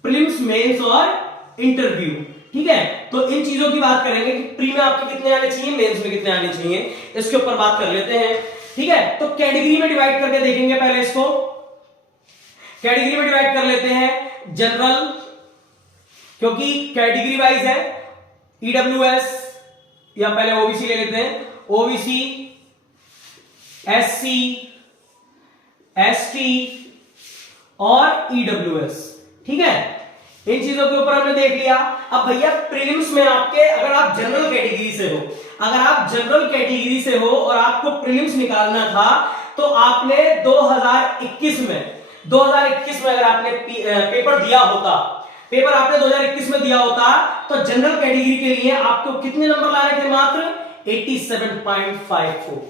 प्रीलिम्स, मेंस और इंटरव्यू, ठीक है। तो इन चीजों की बात करेंगे कि प्री में आपके कितने आने चाहिए, मेंस में कितने आने चाहिए, इसके ऊपर बात कर लेते हैं, ठीक है। तो कैटेगरी में डिवाइड करके देखेंगे पहले इसको। कैटेगरी में डिवाइड कर लेते हैं, जनरल, क्योंकि कैटेगरी वाइज है, ईडब्ल्यूएस या पहले ओबीसी ले लेते हैं, ओबीसी, एससी, एसटी और ईडब्ल्यूएस, ठीक है। इन चीजों के ऊपर हमने देख लिया। अब भैया प्रीलिम्स में आपके, अगर आप जनरल कैटेगरी से हो, अगर आप जनरल कैटेगरी से हो और आपको प्रीलिम्स निकालना था, तो आपने 2021 में अगर आपने पेपर दिया होता, पेपर आपने 2021 में दिया होता, तो जनरल कैटेगरी के लिए आपको कितने नंबर लाने थे? मात्र 87.54,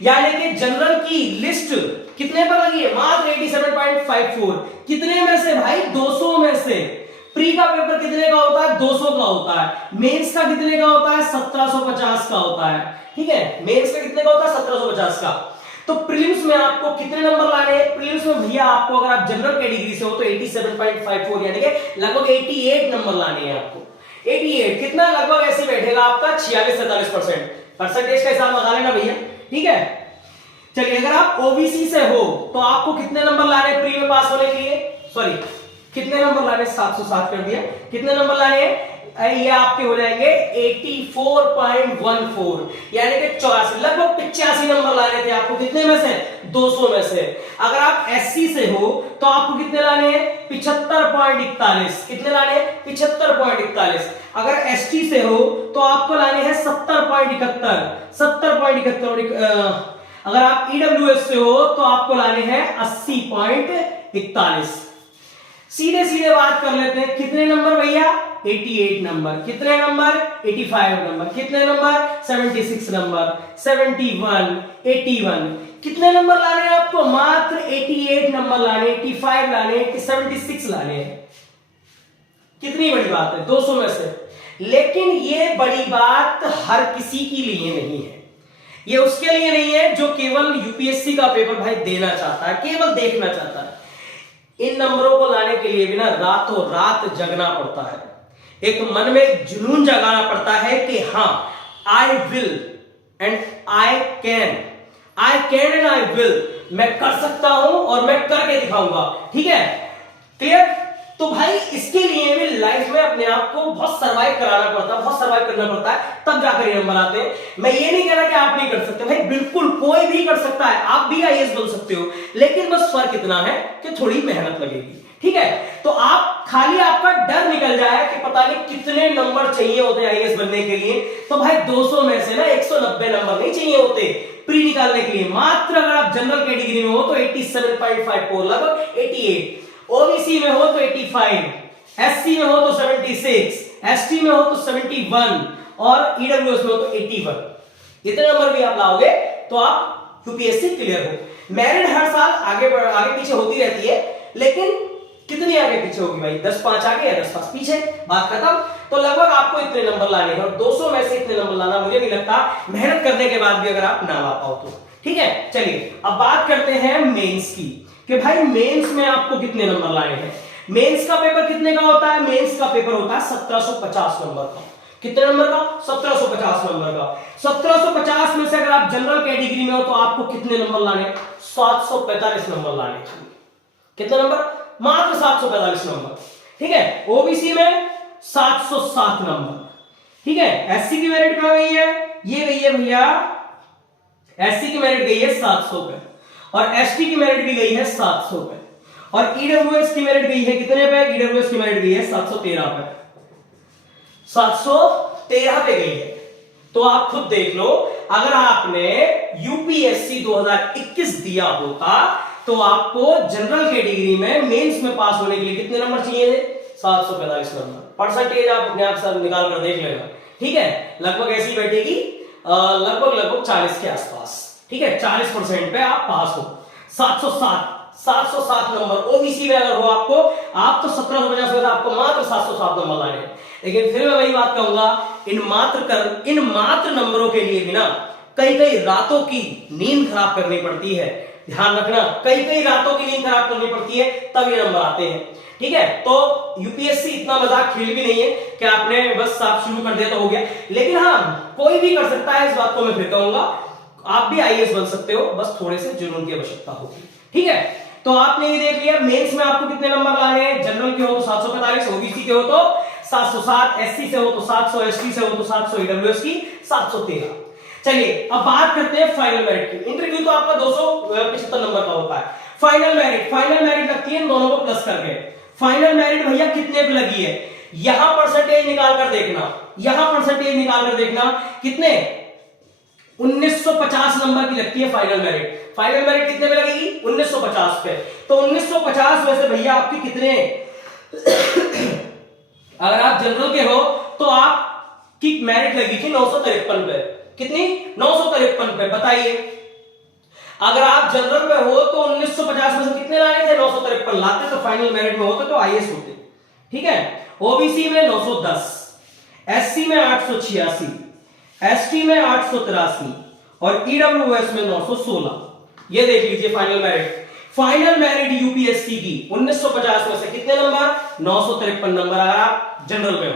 यानी कि जनरल की लिस्ट कितने पर लगी है? मात्र 87.54। कितने में से भाई? 200 में से। प्री का पेपर कितने का होता है? 200 का होता है। मेंस का कितने का होता है? 1750 का होता है, ठीक है। मेंस का कितने का होता है? 1750 का। तो प्रीलिम्स में आपको कितने नंबर लाने हैं? प्रीलिम्स में भैया आपको, अगर आप जनरल कैटेगरी से हो तो 87.54 यानी कि लगभग 88 नंबर लाने हैं आपको। 88 कितना? लगभग ऐसे बैठेगा आपका 46-47%। परसेंटेज का हिसाब लगा लेना भैया, ठीक है। चलिए, अगर आप ओबीसी से हो तो आपको कितने नंबर लाने प्री में पास होने के लिए? सॉरी, कितने नंबर लाने? 760 कर दिया। कितने नंबर लाने हैं? ये आपके हो जाएंगे 84.14, यानी कि 84, लगभग 85 नंबर लाने थे आपको। कितने में से? 200 में से। अगर आप एससी से हो तो आपको कितने लाने हैं? 75.41। कितने लाने हैं? 75.41। अगर एसटी से हो तो आपको लाने हैं 70.71। अगर आप ईडब्ल्यूएस से हो तो आपको लाने हैं 80.41। सीधे सीधे बात कर लेते हैं, कितने नंबर भैया? 88 नंबर। कितने नंबर? 85 नंबर। कितने नंबर? 76 नंबर, 71, 81। कितने नंबर लाने हैं आपको? मात्र 88 नंबर लाने, 85 लाने, 76 लाने हैं। कितनी बड़ी बात है? 200 में से। लेकिन ये बड़ी बात हर किसी के लिए नहीं है। ये उसके लिए नहीं है जो केवल यूपीएससी का पेपर भाई देना चाहता है, केवल देखना चाहता है। इन नंबरों को लाने के लिए भी ना रातों रात जगना पड़ता है, एक मन में जुनून जगाना पड़ता है कि हाँ, I will and I can and I will, मैं कर सकता हूं और मैं करके दिखाऊंगा, ठीक है। क्लियर? तो भाई इसके लिए भी लाइफ में अपने आप को बहुत सर्वाइव कराना पड़ता है, बहुत सर्वाइव करना पड़ता है, तब जाकर ये नंबर आते हैं। मैं ये नहीं कह रहा कि आप नहीं कर सकते, भाई बिल्कुल कोई भी कर सकता है, आप भी आईएएस बन सकते हो, लेकिन बस फर्क इतना है कि थोड़ी मेहनत लगेगी। ठीक है, तो आप खाली आपका डर निकल जाए कि पता नहीं कितने नंबर चाहिए होते हैं आईएएस बनने के लिए, तो भाई 200 में से ना 190 नंबर नहीं चाहिए होते प्री निकालने के लिए। मात्र अगर आप जनरल कैटेगरी में हो तो 87.54 लगभग 88, ओबीसी में हो तो 85, एससी में हो तो 76, एसटी में हो तो 71 और ईडब्ल्यूएस में हो तो 81। इतने नंबर भी आप लाओगे तो आप यूपीएससी क्लियर हो। मेरिट हर साल आगे पीछे होती रहती है, लेकिन कितनी आगे पीछे होगी भाई, 10-5 आगे या 10-5 पीछे, बात खत्म। तो लगभग आपको इतने नंबर लाने हैं और 200 में से इतने नंबर लाना मुझे नहीं लगता मेहनत करने के बाद भी अगर आप ना ला पाओ तो। ठीक है, चलिए अब बात करते हैं मेंस की कि भाई मेंस में आपको कितने नंबर लाने हैं। मेंस का पेपर कितने का होता है? मेंस का पेपर होता है 1750 नंबर का। कितने नंबर का? 1750 नंबर का। 1750 में से अगर आप जनरल कैटेगरी में हो तो आपको कितने नंबर लाने? 745 नंबर लाने। कितने नंबर? मात्र 745 नंबर। ठीक है, ओबीसी में 707 नंबर। ठीक है, एससी की मेरिट कहां गई है? ये गई है भैया, एससी की मेरिट गई है 700 पे और एसटी की मेरिट भी गई है 700 पे और ईडब्ल्यूएस की मेरिट गई है कितने पे? ईडब्ल्यूएस की मेरिट गई है 713 पे, 713 पे गई है। तो आप खुद देख लो, अगर आपने यूपीएससी 2021 दिया होता तो आपको जनरल कैटेगरी में मेंस में पास होने के लिए कितने नंबर चाहिए थे? 745 नंबर। परसेंटेज आप अपने आप से निकाल कर देख लेना। ठीक है, लगभग ऐसी बैठेगी लगभग 40 के आसपास। ठीक है, 40% पे आप पास हो। 707 नंबर ओबीसी में अगर हो आपको, आप तो 1750 में आपको मात्र 707 नंबर लाने हैं। लेकिन फिर मैं वही बात कहूंगा, इन मात्र नंबरों के लिए भी ना कई रातों की नींद खराब करनी पड़ती है। ध्यान रखना, कई रातों की नींद खराब करनी पड़ती है तब ये नंबर आते हैं। ठीक है, तो यूपीएससी इतना मजाक खेल भी नहीं है कि आपने बस आप शुरू कर दिया तो हो गया। लेकिन हाँ, कोई भी कर सकता है, इस बात को मैं फिर कहूंगा। आप भी आईएएस बन सकते हो, बस थोड़े से जुनून की आवश्यकता होगी। ठीक है, तो आपने ये देख लिया मेंस में आपको कितने नंबर लाने हैं। जनरल के हो तो 745, ओबीसी के हो तो 707, एससी से हो तो 700, एसटी से हो तो 700, ईडब्ल्यूएस की 713। चलिए अब बात करते हैं फाइनल मेरिट की। इंटरव्यू तो आपका 275 नंबर का होता है। फाइनल मेरिट लगती है दोनों को प्लस करके। फाइनल मेरिट भैया कितने पे लगी है? यहां परसेंटेज निकाल कर देखना, कितने? 1950 नंबर की लगती है फाइनल मेरिट। फाइनल मेरिट कितने पे लगेगी? 1950 पे। तो 1950 में से भैया आपके कितने अगर आप जनरल के हो तो आपकी मेरिट लगी थी 953 पे। कितनी? 953 पे। बताइए, अगर आप जनरल में हो तो 1950 में से कितने लाए थे? 953 लाते तो फाइनल मेरिट में होते तो आईएएस होते। ठीक है, ओबीसी में 910, एससी में 886, एसटी में 883 और ईडब्ल्यूएस में 916। ये देख लीजिए फाइनल मेरिट यूपीएससी की 1950 में से कितने नंबर? 953 नंबर अगर आप जनरल में हो।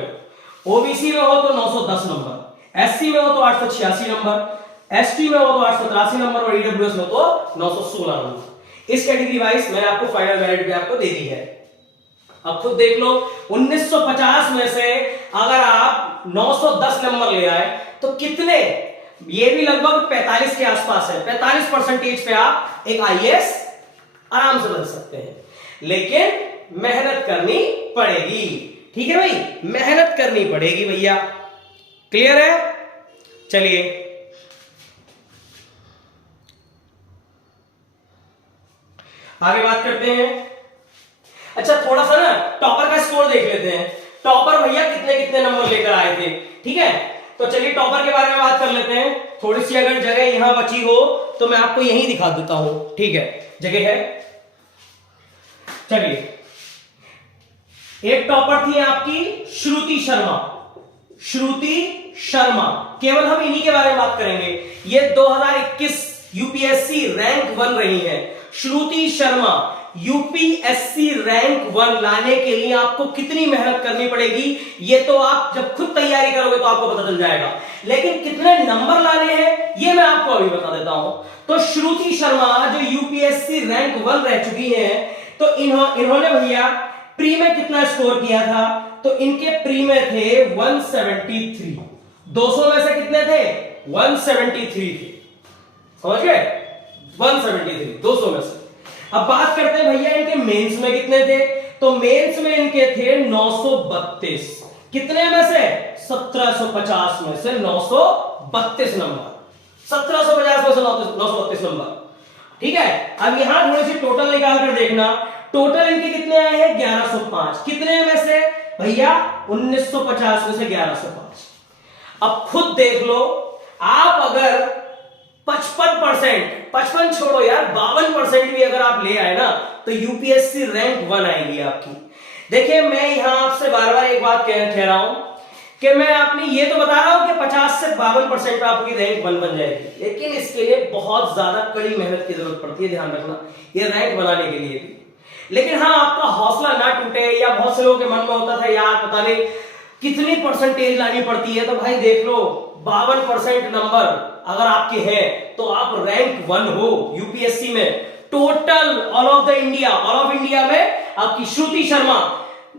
ओबीसी में हो तो 910 नंबर, एससी में हो तो 886 नंबर, एसटी में हो तो 883 नंबर और ईडब्ल्यूएस में तो 916 नंबर। इस कैटेगरी वाइज मैंने आपको फाइनल मेरिट भी आपको दे दी है। अब खुद देख लो, 1950 में से अगर आप 910 नंबर ले आए तो कितने? ये भी लगभग 45 के आसपास है। 45% पे आप एक आईएएस आराम से बन सकते हैं, लेकिन मेहनत करनी पड़ेगी। ठीक है भाई, मेहनत करनी पड़ेगी भैया। क्लियर है? चलिए आगे बात करते हैं। अच्छा, थोड़ा सा ना टॉपर का स्कोर देख लेते हैं। टॉपर भैया कितने नंबर लेकर आए थे। ठीक है, तो चलिए टॉपर के बारे में बात कर लेते हैं। थोड़ी सी अगर जगह यहां बची हो तो मैं आपको यहीं दिखा देता हूं। ठीक है, जगह है। चलिए, एक टॉपर थी आपकी श्रुति शर्मा। केवल हम इन्हीं के बारे में बात करेंगे। ये 2021 यूपीएससी रैंक 1 रही है। श्रुति शर्मा यूपीएससी रैंक 1 लाने के लिए आपको कितनी मेहनत करनी पड़ेगी, ये तो आप जब खुद तैयारी करोगे तो आपको पता चल जाएगा। लेकिन कितने नंबर लाने हैं ये मैं आपको अभी बता देता हूं। तो श्रुति शर्मा जो यूपीएससी रैंक 1 रह चुकी हैं, तो इन्होंने भैया प्री में कितना स्कोर किया था, तो इनके प्री में थे 173। 200 में से कितने थे? 173 थे, समझ गए? 173 200 में से। अब बात करते हैं भैया इनके मेंस में कितने थे, तो मेंस में इनके थे 932। कितने में से? 1750 में से 932 नंबर, 1750 में से 932 नंबर। ठीक है, अब यहां थोड़ी सी टोटल निकाल कर देखना, टोटल इनके कितने आए हैं? 1105। कितने में से भैया? 1950 में से 1105। अब खुद देख लो, आप अगर 55% छोड़ो यार, 52% भी अगर आप ले आए ना, तो यूपीएससी रैंक 1 आएगी आपकी। देखिए मैं यहां आपसे बार बार एक बात कह रहा हूं कि मैं अपनी ये तो बता रहा हूं कि 50 से 52% आपकी रैंक 1 बन जाएगी, लेकिन इसके लिए बहुत ज्यादा कड़ी मेहनत की जरूरत पड़ती है, ध्यान रखना, ये रैंक बनाने के लिए भी। लेकिन हाँ, आपका हौसला ना टूटे, या बहुत से लोगों के मन में होता था यार पता नहीं कितनी परसेंटेज लानी पड़ती है, तो भाई देख लो 52% नंबर अगर आपके हैं तो आप रैंक 1 हो यूपीएससी में। टोटल ऑल ऑफ इंडिया में आपकी श्रुति शर्मा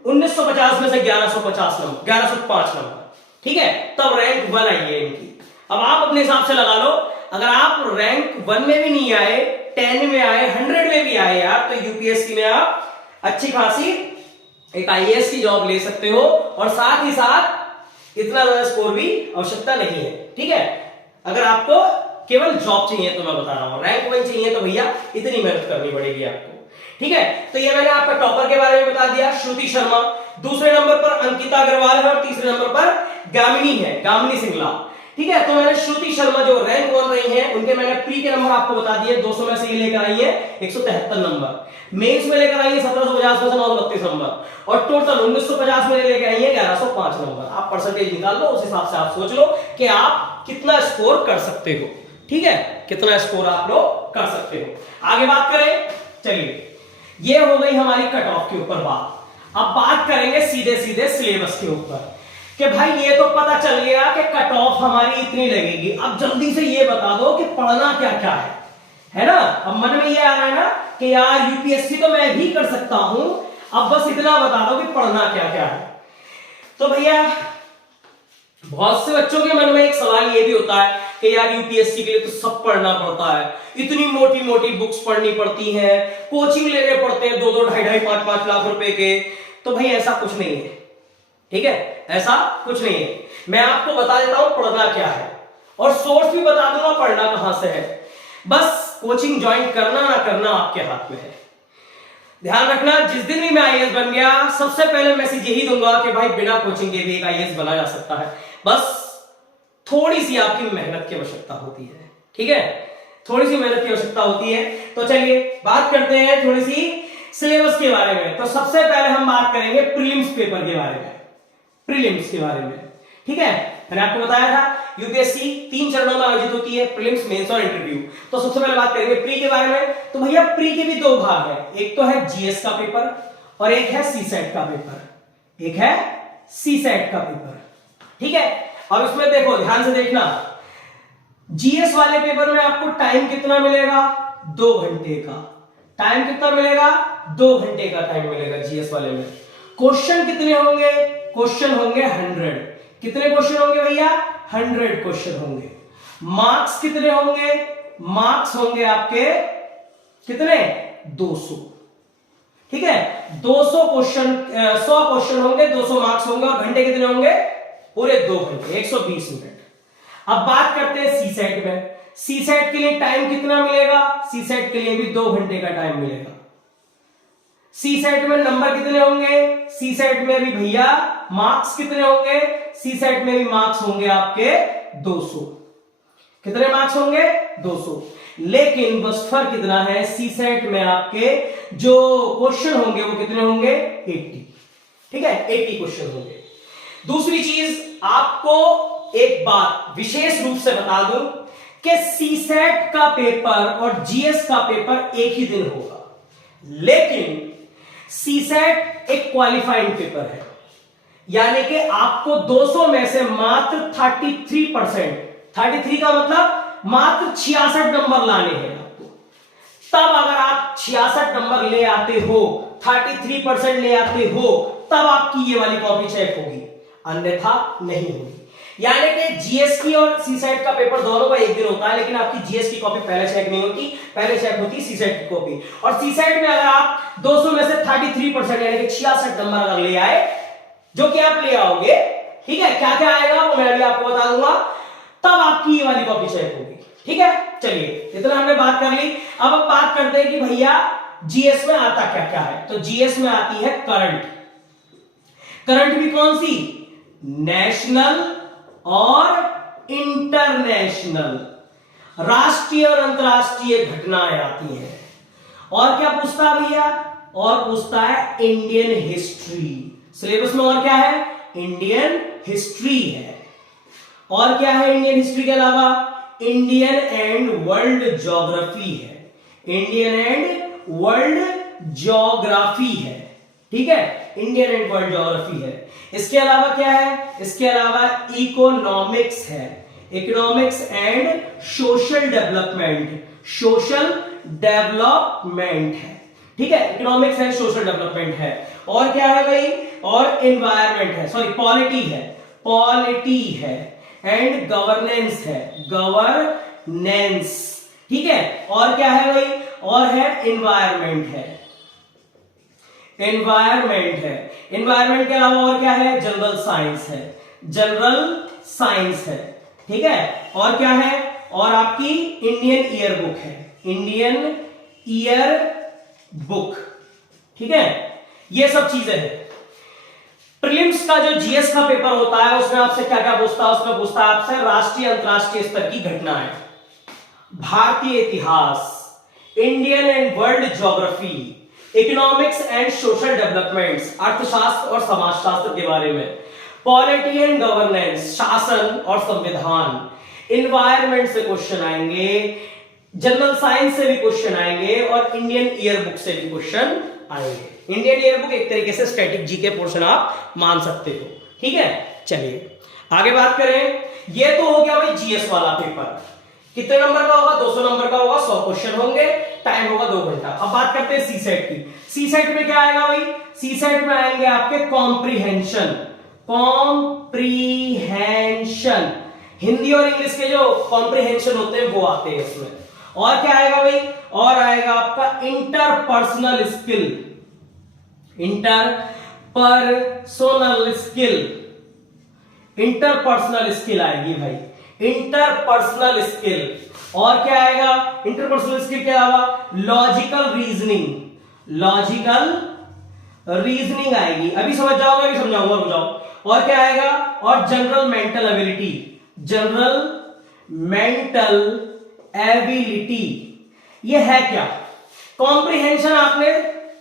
1950 में से 1105 नंबर, ठीक है, तब रैंक 1 आई है इनकी। अब आप अपने हिसाब से लगा लो, अगर आप रैंक 1 में भी नहीं आए, 10 में आए, 100 में भी आए यार, तो यूपीएससी में आप अच्छी खासी एक आईएएस की जॉब ले सकते हो, और साथ ही साथ इतना ज्यादा स्कोर भी आवश्यकता नहीं है। ठीक है, अगर आपको केवल जॉब चाहिए तो मैं बता रहा हूं, रैंक 1 चाहिए तो भैया इतनी मेहनत करनी पड़ेगी आपको। ठीक है, तो ये मैंने आपका टॉपर के बारे में बता दिया, श्रुति शर्मा। दूसरे नंबर पर अंकिता अग्रवाल है, और तीसरे नंबर पर गामिनी सिंगला। ठीक है, तो मैंने श्रुति शर्मा जो रैंक 1 रही हैं, उनके मैंने प्री के नंबर आपको बता दिए। 200 में से ये लेकर आई है 173 नंबर, मेंस में लेकर आई है 1750 में से 932 नंबर, और टोटल 1950 में लेकर आई है 1105 नंबर। आप परसेंटेज निकाल लो, उस हिसाब से आप सोच लो कि आप कितना स्कोर कर सकते हो। ठीक है, कितना स्कोर आप लोग कर सकते हो। आगे बात करें, चलिए ये हो गई हमारी कट ऑफ के ऊपर बात। अब बात करेंगे सीधे सिलेबस के ऊपर कि भाई ये तो पता चल गया कि कट ऑफ हमारी इतनी लगेगी, अब जल्दी से ये बता दो कि पढ़ना क्या क्या है ना? अब मन में ये आ रहा है ना कि यार यूपीएससी तो मैं भी कर सकता हूं, अब बस इतना बता दो कि पढ़ना क्या क्या है। तो भैया बहुत से बच्चों के मन में एक सवाल ये भी होता है कि यार यूपीएससी के लिए तो सब पढ़ना पड़ता है, इतनी मोटी मोटी बुक्स पढ़नी पड़ती हैं, कोचिंग लेने पड़ते हैं 2-2, 2.5, 5-5 लाख रुपए के। तो भाई ऐसा कुछ नहीं है, ठीक है, ऐसा कुछ नहीं है। मैं आपको बता देता हूं पढ़ना क्या है, और सोर्स भी बता दूंगा पढ़ना कहां से है। बस कोचिंग ज्वाइन करना ना करना आपके हाथ में है। ध्यान रखना, जिस दिन भी मैं आईएएस बन गया, सबसे पहले मैसेज यही दूंगा कि भाई बिना कोचिंग के भी एक आईएएस बना जा सकता है, बस थोड़ी सी आपकी मेहनत की आवश्यकता होती है। ठीक है, थोड़ी सी मेहनत की आवश्यकता होती है। तो चलिए बात करते हैं थोड़ी सी सिलेबस के बारे में। तो सबसे पहले हम बात करेंगे प्रीलिम्स पेपर के बारे में, प्रीलिम्स के बारे में। ठीक है, मैंने आपको बताया था यूपीएससी 3 चरणों में आयोजित होती है, प्रीलिम्स, मेंस और इंटरव्यू। तो सबसे पहले बात करेंगे प्री के बारे में। तो भैया प्री के भी 2 भाग है, एक तो है जीएस का पेपर और एक है सीसेट का पेपर, एक है सीसेट का पेपर। ठीक है, अब इसमें देखो, ध्यान से देखना, जीएस वाले पेपर में आपको टाइम कितना मिलेगा? 2 घंटे का टाइम। कितना मिलेगा? 2 घंटे का टाइम मिलेगा जीएस वाले में। क्वेश्चन कितने होंगे? क्वेश्चन होंगे 100। कितने क्वेश्चन होंगे भैया? 100 क्वेश्चन होंगे। मार्क्स कितने होंगे? मार्क्स होंगे आपके कितने? 200। ठीक है, 200 क्वेश्चन, 100 क्वेश्चन होंगे, 200 मार्क्स होंगे, और घंटे कितने होंगे? पूरे 2 घंटे, 120 मिनट। अब बात करते हैं सीसेट में। सीसेट के लिए टाइम कितना मिलेगा? सीसेट के लिए भी 2 घंटे का टाइम मिलेगा। सीसेट में नंबर कितने होंगे? सीसेट में भी भैया मार्क्स कितने होंगे? सीसेट में भी मार्क्स होंगे आपके 200। कितने मार्क्स होंगे? 200। लेकिन बस फर्क कितना है, सीसेट में आपके जो क्वेश्चन होंगे वो कितने होंगे? 80। ठीक है, 80 क्वेश्चन होंगे। दूसरी चीज आपको एक बात विशेष रूप से बता दूं कि सीसेट का पेपर और जीएस का पेपर एक ही दिन होगा, लेकिन सीसेट एक क्वालिफाइंग पेपर है, यानी कि आपको 200 में से मात्र 33%, 33 का मतलब मात्र 66 नंबर लाने हैं आपको। तब अगर आप 66 नंबर ले आते हो, 33% ले आते हो, तब आपकी ये वाली कॉपी चेक होगी, अन्यथा नहीं होगी। यानी कि जीएस की और सीसेट का पेपर दोनों का एक दिन होता है, लेकिन आपकी जीएस की कॉपी पहले चेक नहीं होती, पहले चेक होती सीसेट की कॉपी। और सीसेट में अगर आप 200 में से 33% यानी कि 66 नंबर अगर ले आए, जो कि आप ले आओगे, ठीक है, क्या क्या आएगा वो मैं अभी आपको बता दूंगा, तब आपकी ये वाली कॉपी चेक होगी। ठीक है, चलिए इतना हमने बात कर ली। अब हम बात करते हैं कि भैया जीएस में आता क्या क्या है। तो जीएस में आती है करंट। करंट भी कौन सी? नेशनल और इंटरनेशनल, राष्ट्रीय और अंतरराष्ट्रीय घटनाएं आती हैं। और क्या पूछता है भैया? और पूछता है इंडियन हिस्ट्री। सिलेबस में और क्या है? इंडियन हिस्ट्री है। और क्या है इंडियन हिस्ट्री के अलावा? इंडियन एंड वर्ल्ड ज्योग्राफी है। इंडियन एंड वर्ल्ड ज्योग्राफी है। ठीक है, इंडियन एंड वर्ल्ड ज्योग्राफी है। इसके अलावा क्या है? इसके अलावा इकोनॉमिक्स है, economics and social development, social development है। ठीक है, इकोनॉमिक्स एंड सोशल डेवलपमेंट है। और क्या है भाई? और एनवायरमेंट है, सॉरी पॉलिटी है, पॉलिटी है एंड गवर्नेंस है, गवर्नेंस। ठीक है, और क्या है भाई? और है एनवायरमेंट है, एनवायरमेंट है। एनवायरमेंट के अलावा और क्या है? जनरल साइंस है, जनरल साइंस है। ठीक है, और क्या है? और आपकी इंडियन ईयर बुक है, इंडियन ईयर बुक। ठीक है, ये सब चीजें हैं। प्रीलिम्स का जो जीएस का पेपर होता है उसमें आपसे क्या क्या पूछता है? उसमें पूछता है आपसे राष्ट्रीय अंतरराष्ट्रीय स्तर की घटनाएं, भारतीय इतिहास, Indian and world geography, economics and social developments, अर्थशास्त्र और समाजशास्त्र के बारे में, पॉलिटी एंड गवर्नेंस, शासन और संविधान, एनवायरमेंट से क्वेश्चन आएंगे, जनरल साइंस से भी क्वेश्चन आएंगे और इंडियन ईयर बुक से भी क्वेश्चन आएंगे। इंडियन ईयर बुक एक तरीके से स्टैटिक जीके पोर्शन आप मान सकते हो। ठीक है, चलिए आगे बात करें। ये तो हो गया भाई जीएस वाला पेपर। कितने नंबर का होगा? 200 नंबर का होगा, 100 क्वेश्चन होंगे, टाइम होगा 2 घंटा। अब बात करते हैं सीसेट की। सीसेट में क्या आएगा भाई? सीसेट में आएंगे आपके कॉम्प्रीहेंशन, कॉम्प्रीहेंशन, हिंदी और इंग्लिश के जो कॉम्प्रीहेंशन होते हैं वो आते हैं इसमें। और क्या आएगा भाई? और आएगा आपका interpersonal skill, interpersonal skill, interpersonal skill आएगी भाई, इंटरपर्सनल स्किल। और क्या आएगा इंटरपर्सनल स्किल के अलावा? लॉजिकल रीजनिंग, लॉजिकल रीजनिंग आएगी। अभी समझ जाओगे, अभी समझाऊंगा, रुक जाओ। और क्या आएगा? और general mental ability, general mental ability. ये है क्या? कॉम्प्रिहेंशन आपने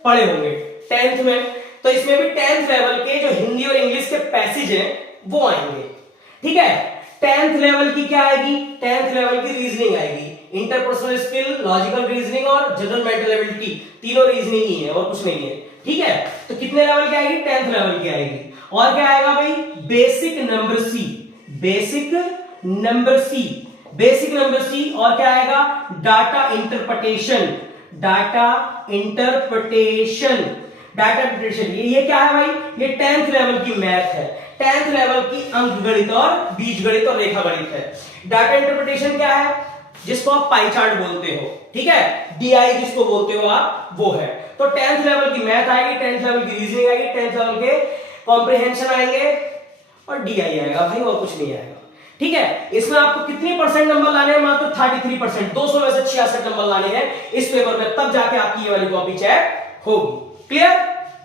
पढ़े होंगे 10th में, तो इसमें भी 10th लेवल के जो हिंदी और इंग्लिश के पैसेज हैं वो आएंगे। ठीक है, 10th लेवल की क्या आएगी? 10th लेवल की रीजनिंग आएगी, इंटरपर्सनल स्किल, लॉजिकल रीजनिंग और जनरल मेंटल एबिलिटी, तीनों रीजनिंग ही है और कुछ नहीं है। ठीक है, तो कितने लेवल की आएगी? 10th लेवल की आएगी। और क्या आएगा भाई? Basic numeracy, basic numeracy, basic numeracy. और क्या आएगा? Data interpretation, data interpretation, data interpretation. ये क्या है भाई? ये 10th लेवल की मैथ है, 10th लेवल की अंक गणित और बीज गणित और रेखा गणित है। डाटा इंटरप्रिटेशन क्या है? जिसको आप पाई चार्ट बोलते हो। ठीक है, डीआई जिसको बोलते हो आप, वो है। तो 10th लेवल की मैथ आएगी, 10th लेवल की रीजनिंग आएगी, 10th लेवल के कॉम्प्रिहेंशन आएंगे और डीआई आएगा भाई, और कुछ नहीं आएगा। ठीक है, इसमें आपको कितनी परसेंट नंबर लाने हैं? मात्र 33%, 200 में से 66 नंबर लाने हैं इस पेपर में, तब जाके आपकी ये वाली कॉपी चेक होगी। क्लियर?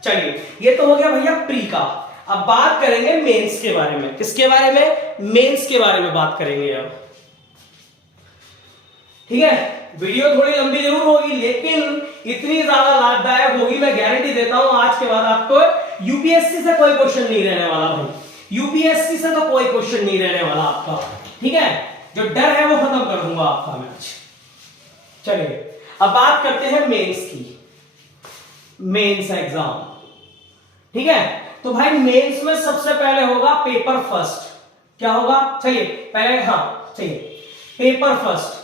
चलिए, ये तो हो गया भैया प्री का। अब बात करेंगे मेंस के बारे में। किसके बारे में? मेंस के बारे में बात करेंगे अब। ठीक है, वीडियो थोड़ी लंबी जरूर होगी, लेकिन इतनी ज्यादा लाभदायक होगी, मैं गारंटी देता हूं। आज के बाद आपको यूपीएससी से कोई क्वेश्चन नहीं रहने वाला भाई, यूपीएससी से तो कोई क्वेश्चन नहीं रहने वाला आपका। ठीक है, जो डर है वो खत्म कर दूंगा आपका मैं आज। चलिए अब बात करते हैं मेंस की, मेंस एग्जाम। ठीक है, तो भाई मेंस में सबसे पहले होगा पेपर फर्स्ट। क्या होगा? चलिए पहले, हाँ चलिए, पेपर फर्स्ट,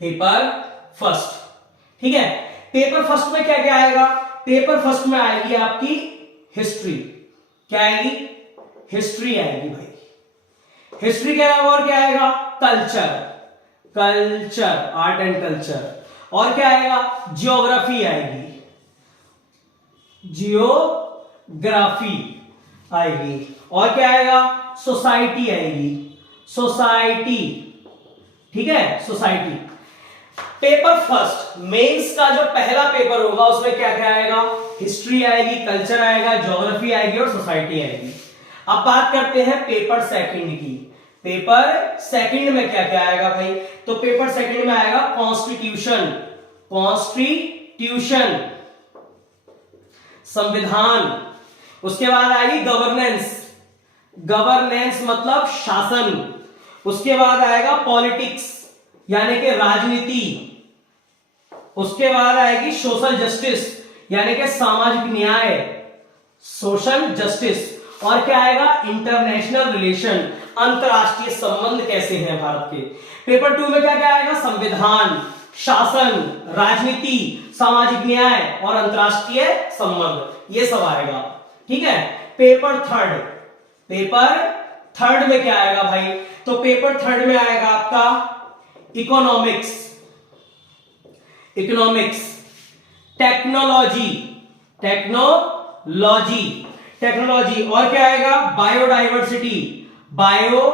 पेपर फर्स्ट। ठीक है। पेपर फर्स्ट में क्या क्या आएगा? पेपर फर्स्ट में आएगी आपकी हिस्ट्री। क्या आएगी? हिस्ट्री आएगी भाई। हिस्ट्री के अलावा और क्या आएगा? Culture, culture, art and culture. और क्या आएगा? जियोग्राफी आएगी, जियोग्राफी आएगी। और क्या आएगा? सोसाइटी आएगी, सोसाइटी। ठीक है, सोसाइटी। पेपर फर्स्ट मेंस का जो पहला पेपर होगा उसमें क्या क्या आएगा? हिस्ट्री आएगी, कल्चर आएगा, ज्योग्राफी आएगी और सोसाइटी आएगी। अब बात करते हैं पेपर सेकंड की। पेपर सेकंड में क्या क्या आएगा भाई? तो पेपर सेकंड में आएगा कॉन्स्टिट्यूशन, कॉन्स्टिट्यूशन, संविधान। उसके बाद आएगी गवर्नेंस, गवर्नेंस मतलब शासन। उसके बाद आएगा पॉलिटिक्स यानी कि राजनीति। उसके बाद आएगी सोशल जस्टिस यानी कि सामाजिक न्याय, सोशल जस्टिस। और क्या आएगा? इंटरनेशनल रिलेशन, अंतरराष्ट्रीय संबंध कैसे हैं भारत के। पेपर 2 में क्या क्या आएगा? संविधान, शासन, राजनीति, सामाजिक न्याय और अंतरराष्ट्रीय संबंध, ये सब आएगा। ठीक है। पेपर थर्ड, पेपर थर्ड में क्या आएगा भाई? तो पेपर थर्ड में आएगा आपका economics, economics, technology, technology, technology. और क्या आएगा? Biodiversity, biodiversity.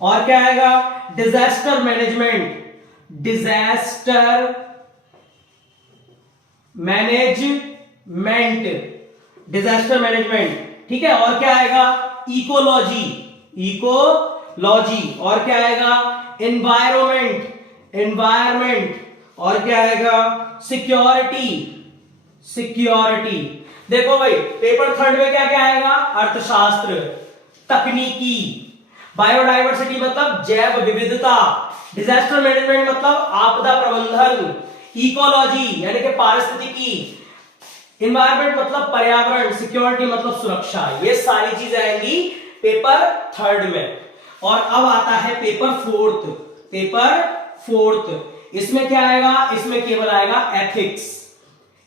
और क्या आएगा? Disaster management, disaster management, disaster management. ठीक है। और क्या आएगा? Ecology, ecology. और क्या आएगा? Environment, environment. और क्या आएगा? Security, security. देखो भाई पेपर थर्ड में क्या क्या आएगा? अर्थशास्त्र, तकनीकी, बायोडाइवर्सिटी मतलब जैव विविधता, डिजास्टर मैनेजमेंट मतलब आपदा प्रबंधन, इकोलॉजी यानी कि पारिस्थितिकी, एनवायरमेंट मतलब पर्यावरण, सिक्योरिटी मतलब सुरक्षा। ये सारी चीजें आएंगी पेपर थर्ड में। और अब आता है पेपर फोर्थ, पेपर फोर्थ। इसमें क्या आएगा? इसमें केवल आएगा एथिक्स,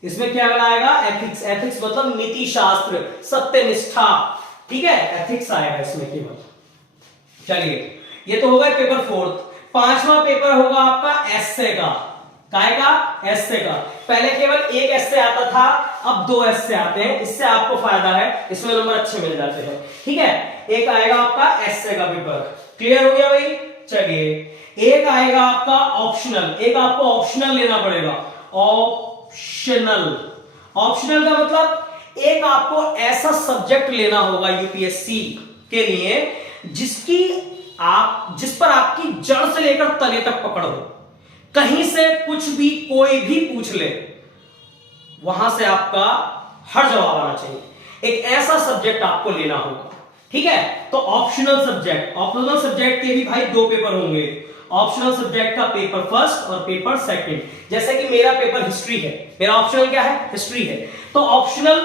इसमें क्या आएगा? एथिक्स, एथिक्स मतलब नीति शास्त्र, सत्यनिष्ठा। ठीक है, एथिक्स आएगा इसमें केवल। चलिए ये तो होगा पेपर फोर्थ। पांचवा पेपर होगा आपका एस्से का। काय का? एस्से का। पहले केवल एक एस्से आता था, अब 2 एस्से आते हैं। इससे आपको फायदा है, इसमें नंबर अच्छे मिल जाते हैं। ठीक है। एक आएगा आपका एस्से का पेपर। क्लियर हो गया भाई? चलिए एक आएगा आपका ऑप्शनल, एक आपको ऑप्शनल लेना पड़ेगा। ऑप्शनल, ऑप्शनल का मतलब एक आपको ऐसा सब्जेक्ट लेना होगा यूपीएससी के लिए जिस पर आपकी जड़ से लेकर तले तक पकड़ हो। कहीं से कुछ भी कोई भी पूछ ले, वहां से आपका हर जवाब आना चाहिए। एक ऐसा सब्जेक्ट आपको लेना होगा। ठीक है। तो ऑप्शनल सब्जेक्ट, ऑप्शनल सब्जेक्ट के भी भाई 2 पेपर होंगे। ऑप्शनल सब्जेक्ट का पेपर फर्स्ट और पेपर सेकंड। जैसे कि मेरा पेपर हिस्ट्री है, मेरा ऑप्शनल क्या है? हिस्ट्री है। तो ऑप्शनल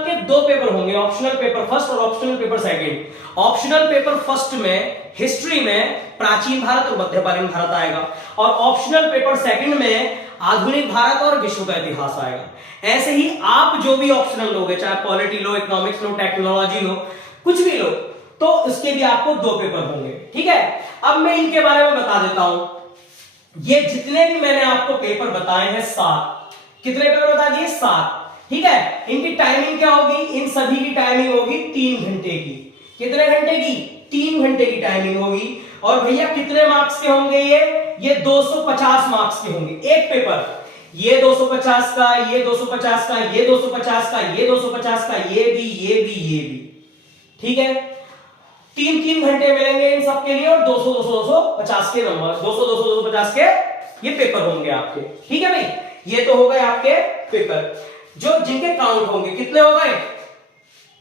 के 2 पेपर होंगे, ऑप्शनल पेपर फर्स्ट और optional paper second. Optional paper first में हिस्ट्री में प्राचीन भारत और मध्यकालीन भारत आएगा, और ऑप्शनल पेपर सेकंड में आधुनिक भारत और विश्व का इतिहास आएगा। ऐसे ही आप जो भी ऑप्शनल लोगे, चाहे पॉलिटी लो, इकोनॉमिक्स लो, टेक्नोलॉजी लो, कुछ भी लो, तो इसके भी आपको 2 पेपर होंगे। ठीक है। अब मैं इनके बारे में बता देता हूं। ये जितने भी मैंने आपको पेपर बताए हैं 7, कितने पेपर बता दिए? 7। ठीक है। इनकी टाइमिंग क्या होगी? इन सभी की टाइमिंग होगी 3 घंटे की। कितने घंटे की? 3 घंटे की टाइमिंग होगी। और भैया कितने मार्क्स के होंगे ये 250 मार्क्स के होंगे एक पेपर। ये 250 का, ये 250 का, ये 250 का, ये 250 का, ये भी। ठीक है। 3 घंटे मिलेंगे इन सबके लिए, और 250 के नंबर, 250 के ये पेपर होंगे आपके। ठीक है भाई। ये तो हो गए आपके पेपर जो जिनके काउंट होंगे। कितने हो गए?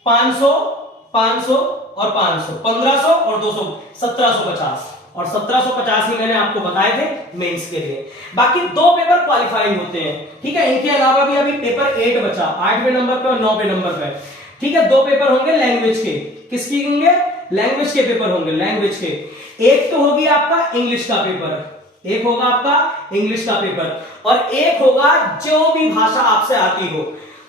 500, 500 और 500, 1500 और 200, 1750। और 1750 ही मैंने आपको बताए थे मेंस के लिए। बाकी 2 पेपर क्वालिफाइंग होते हैं। ठीक है। इनके अलावा भी अभी पेपर 8 बचा, 8वें नंबर पे और 9वें नंबर पे। ठीक है। 2 पेपर होंगे लैंग्वेज के। किसकी होंगे? लैंग्वेज के पेपर होंगे, लैंग्वेज के। एक तो होगी आपका इंग्लिश का पेपर, एक होगा आपका इंग्लिश का पेपर, और एक होगा जो भी भाषा आपसे आती हो।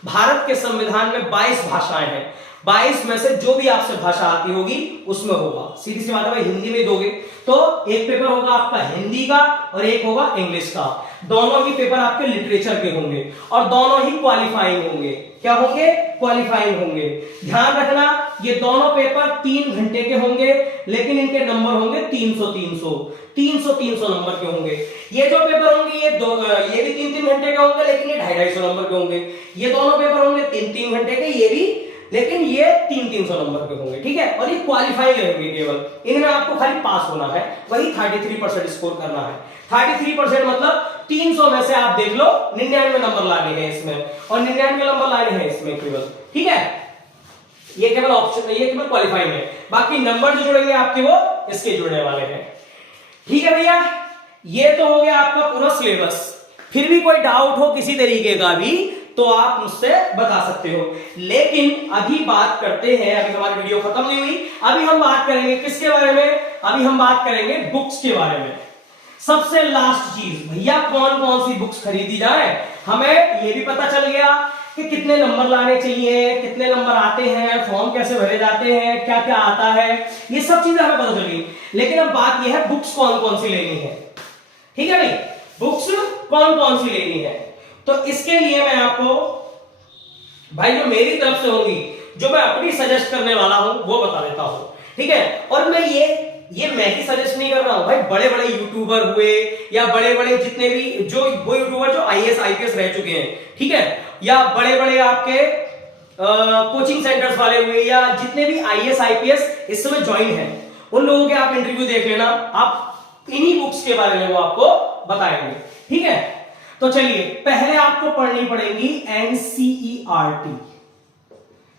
भारत के संविधान में 22 भाषाएं हैं, 22 में से जो भी आपसे भाषा आती होगी उसमें होगा। सीधी सी बात है भाई, हिंदी में दोगे तो एक पेपर होगा आपका हिंदी का और एक होगा इंग्लिश का। दोनों ही पेपर आपके लिटरेचर के होंगे और दोनों ही क्वालिफाइंग होंगे। क्या होंगे? क्वालिफाइंग होंगे। ध्यान रखना, ये दोनों पेपर 3 घंटे के होंगे, लेकिन इनके नंबर होंगे 300 नंबर के होंगे। ये जो पेपर होंगे ये भी 3 घंटे के होंगे, लेकिन ये 250 नंबर के होंगे। ये दोनों पेपर होंगे 3 घंटे के, ये भी, लेकिन ये 300 नंबर के होंगे। ठीक है, और ये क्वालिफाइंग रहेंगे केवल, इनमें आपको खाली पास होना है, वही 33% स्कोर करना है। 33% मतलब 300 में से आप देख लो 99 नंबर लाने हैं इसमें, और 99 नंबर लाने हैं इसमें केवल। ठीक है, ये केवल ऑप्शन, ये केवल क्वालिफाइंग है, बाकी नंबर जो जुड़ेंगे आपके वो इसके जुड़ने वाले हैं। ठीक है भैया, ये तो हो गया आपका पूरा सिलेबस। फिर भी कोई डाउट हो किसी तरीके का भी तो आप मुझसे बता सकते हो। लेकिन अभी बात करते हैं, अभी हमारी वीडियो खत्म नहीं हुई, अभी हम बात करेंगे किसके बारे में? अभी हम बात करेंगे बुक्स के बारे में। सबसे लास्ट चीज भैया, कौन कौन सी बुक्स खरीदी जाए। हमें ये भी पता चल गया कि कितने नंबर लाने चाहिए, कितने नंबर आते हैं, फॉर्म कैसे भरे जाते हैं, क्या क्या आता है, ये सब चीजें हमें पता चल गई। लेकिन अब बात यह है बुक्स कौन कौन सी लेनी है। ठीक है भाई, बुक्स कौन कौन सी लेनी है, तो इसके लिए मैं आपको भाई जो मेरी तरफ से होंगी, जो मैं अपनी सजेस्ट करने वाला हूं वो बता देता हूं। ठीक है, और मैं ये मैं ही सजेस्ट नहीं कर रहा हूं भाई, बड़े बड़े यूट्यूबर हुए या बड़े बड़े जितने भी वो यूट्यूबर जो आईएएस आईपीएस रह चुके हैं, ठीक है, या बड़े बड़े आपके कोचिंग सेंटर्स वाले हुए, या जितने भी आईएएस आईपीएस इस समय ज्वाइन है, उन लोगों के आप इंटरव्यू देख लेना, आप इन्हीं बुक्स के बारे में वो आपको बताएंगे। ठीक है, तो चलिए पहले आपको पढ़नी पड़ेगी एनसीईआरटी।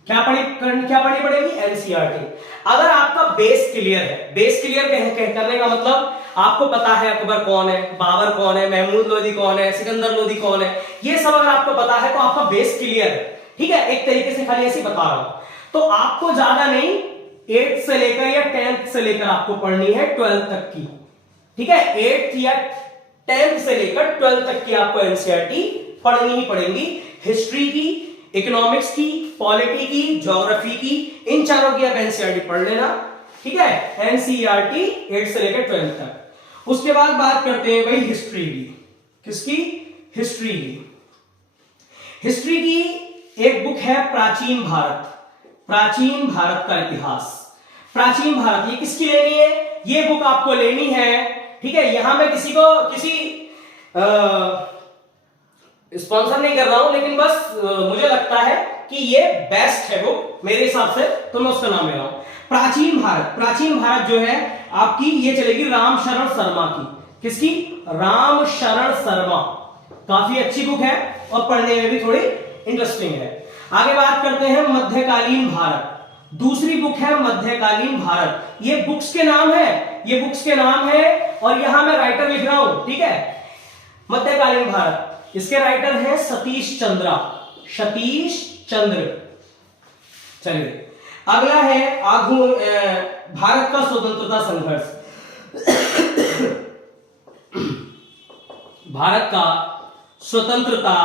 क्या पढ़नी पड़ेगी? एनसीईआरटी। अगर आपका बेस क्लियर है, बेस क्लियर करने का मतलब आपको पता है अकबर कौन है, बाबर कौन है, महमूद लोदी कौन है, सिकंदर लोदी कौन है, ये सब अगर आपको पता है तो आपका बेस क्लियर है। ठीक है, एक तरीके से खाली ऐसे बता रहा हूं, तो आपको ज्यादा नहीं 8th से लेकर या 10th से लेकर आपको पढ़नी है 12th तक की। ठीक है, 8th या 10th से लेकर 12th तक की आपको एनसीईआरटी पढ़नी ही पड़ेगी। हिस्ट्री की, इकोनॉमिक्स की, पॉलिटी की, ज्योग्राफी की, इन चारों की आप एनसीईआरटी पढ़ लेना। ठीक है, एनसीईआरटी 8 से लेकर 12th तक। उसके बाद बात करते हैं भाई हिस्ट्री की। किसकी? हिस्ट्री की। हिस्ट्री की एक बुक है प्राचीन भारत, प्राचीन भारत का इतिहास। प्राचीन भारत, ये किसकी लेनी है? ये बुक आपको लेनी है। ठीक है, यहां मैं किसी स्पॉन्सर नहीं कर रहा हूं, लेकिन बस मुझे लगता है कि ये बेस्ट है बुक मेरे हिसाब से, तो मैं उसका नाम ले रहा हूं प्राचीन भारत। प्राचीन भारत जो है आपकी, ये चलेगी राम शरण शर्मा की। किसकी? राम शरण शर्मा। काफी अच्छी बुक है और पढ़ने में भी थोड़ी इंटरेस्टिंग है। आगे बात करते हैं मध्यकालीन भारत। दूसरी बुक है मध्यकालीन भारत। ये बुक्स के नाम है, ये बुक्स के नाम है, और यहां मैं राइटर लिख रहा हूं। ठीक है, मध्यकालीन भारत, इसके राइटर हैं सतीश चंद्रा, सतीश चंद्र। चलिए अगला है भारत का स्वतंत्रता संघर्ष। भारत का स्वतंत्रता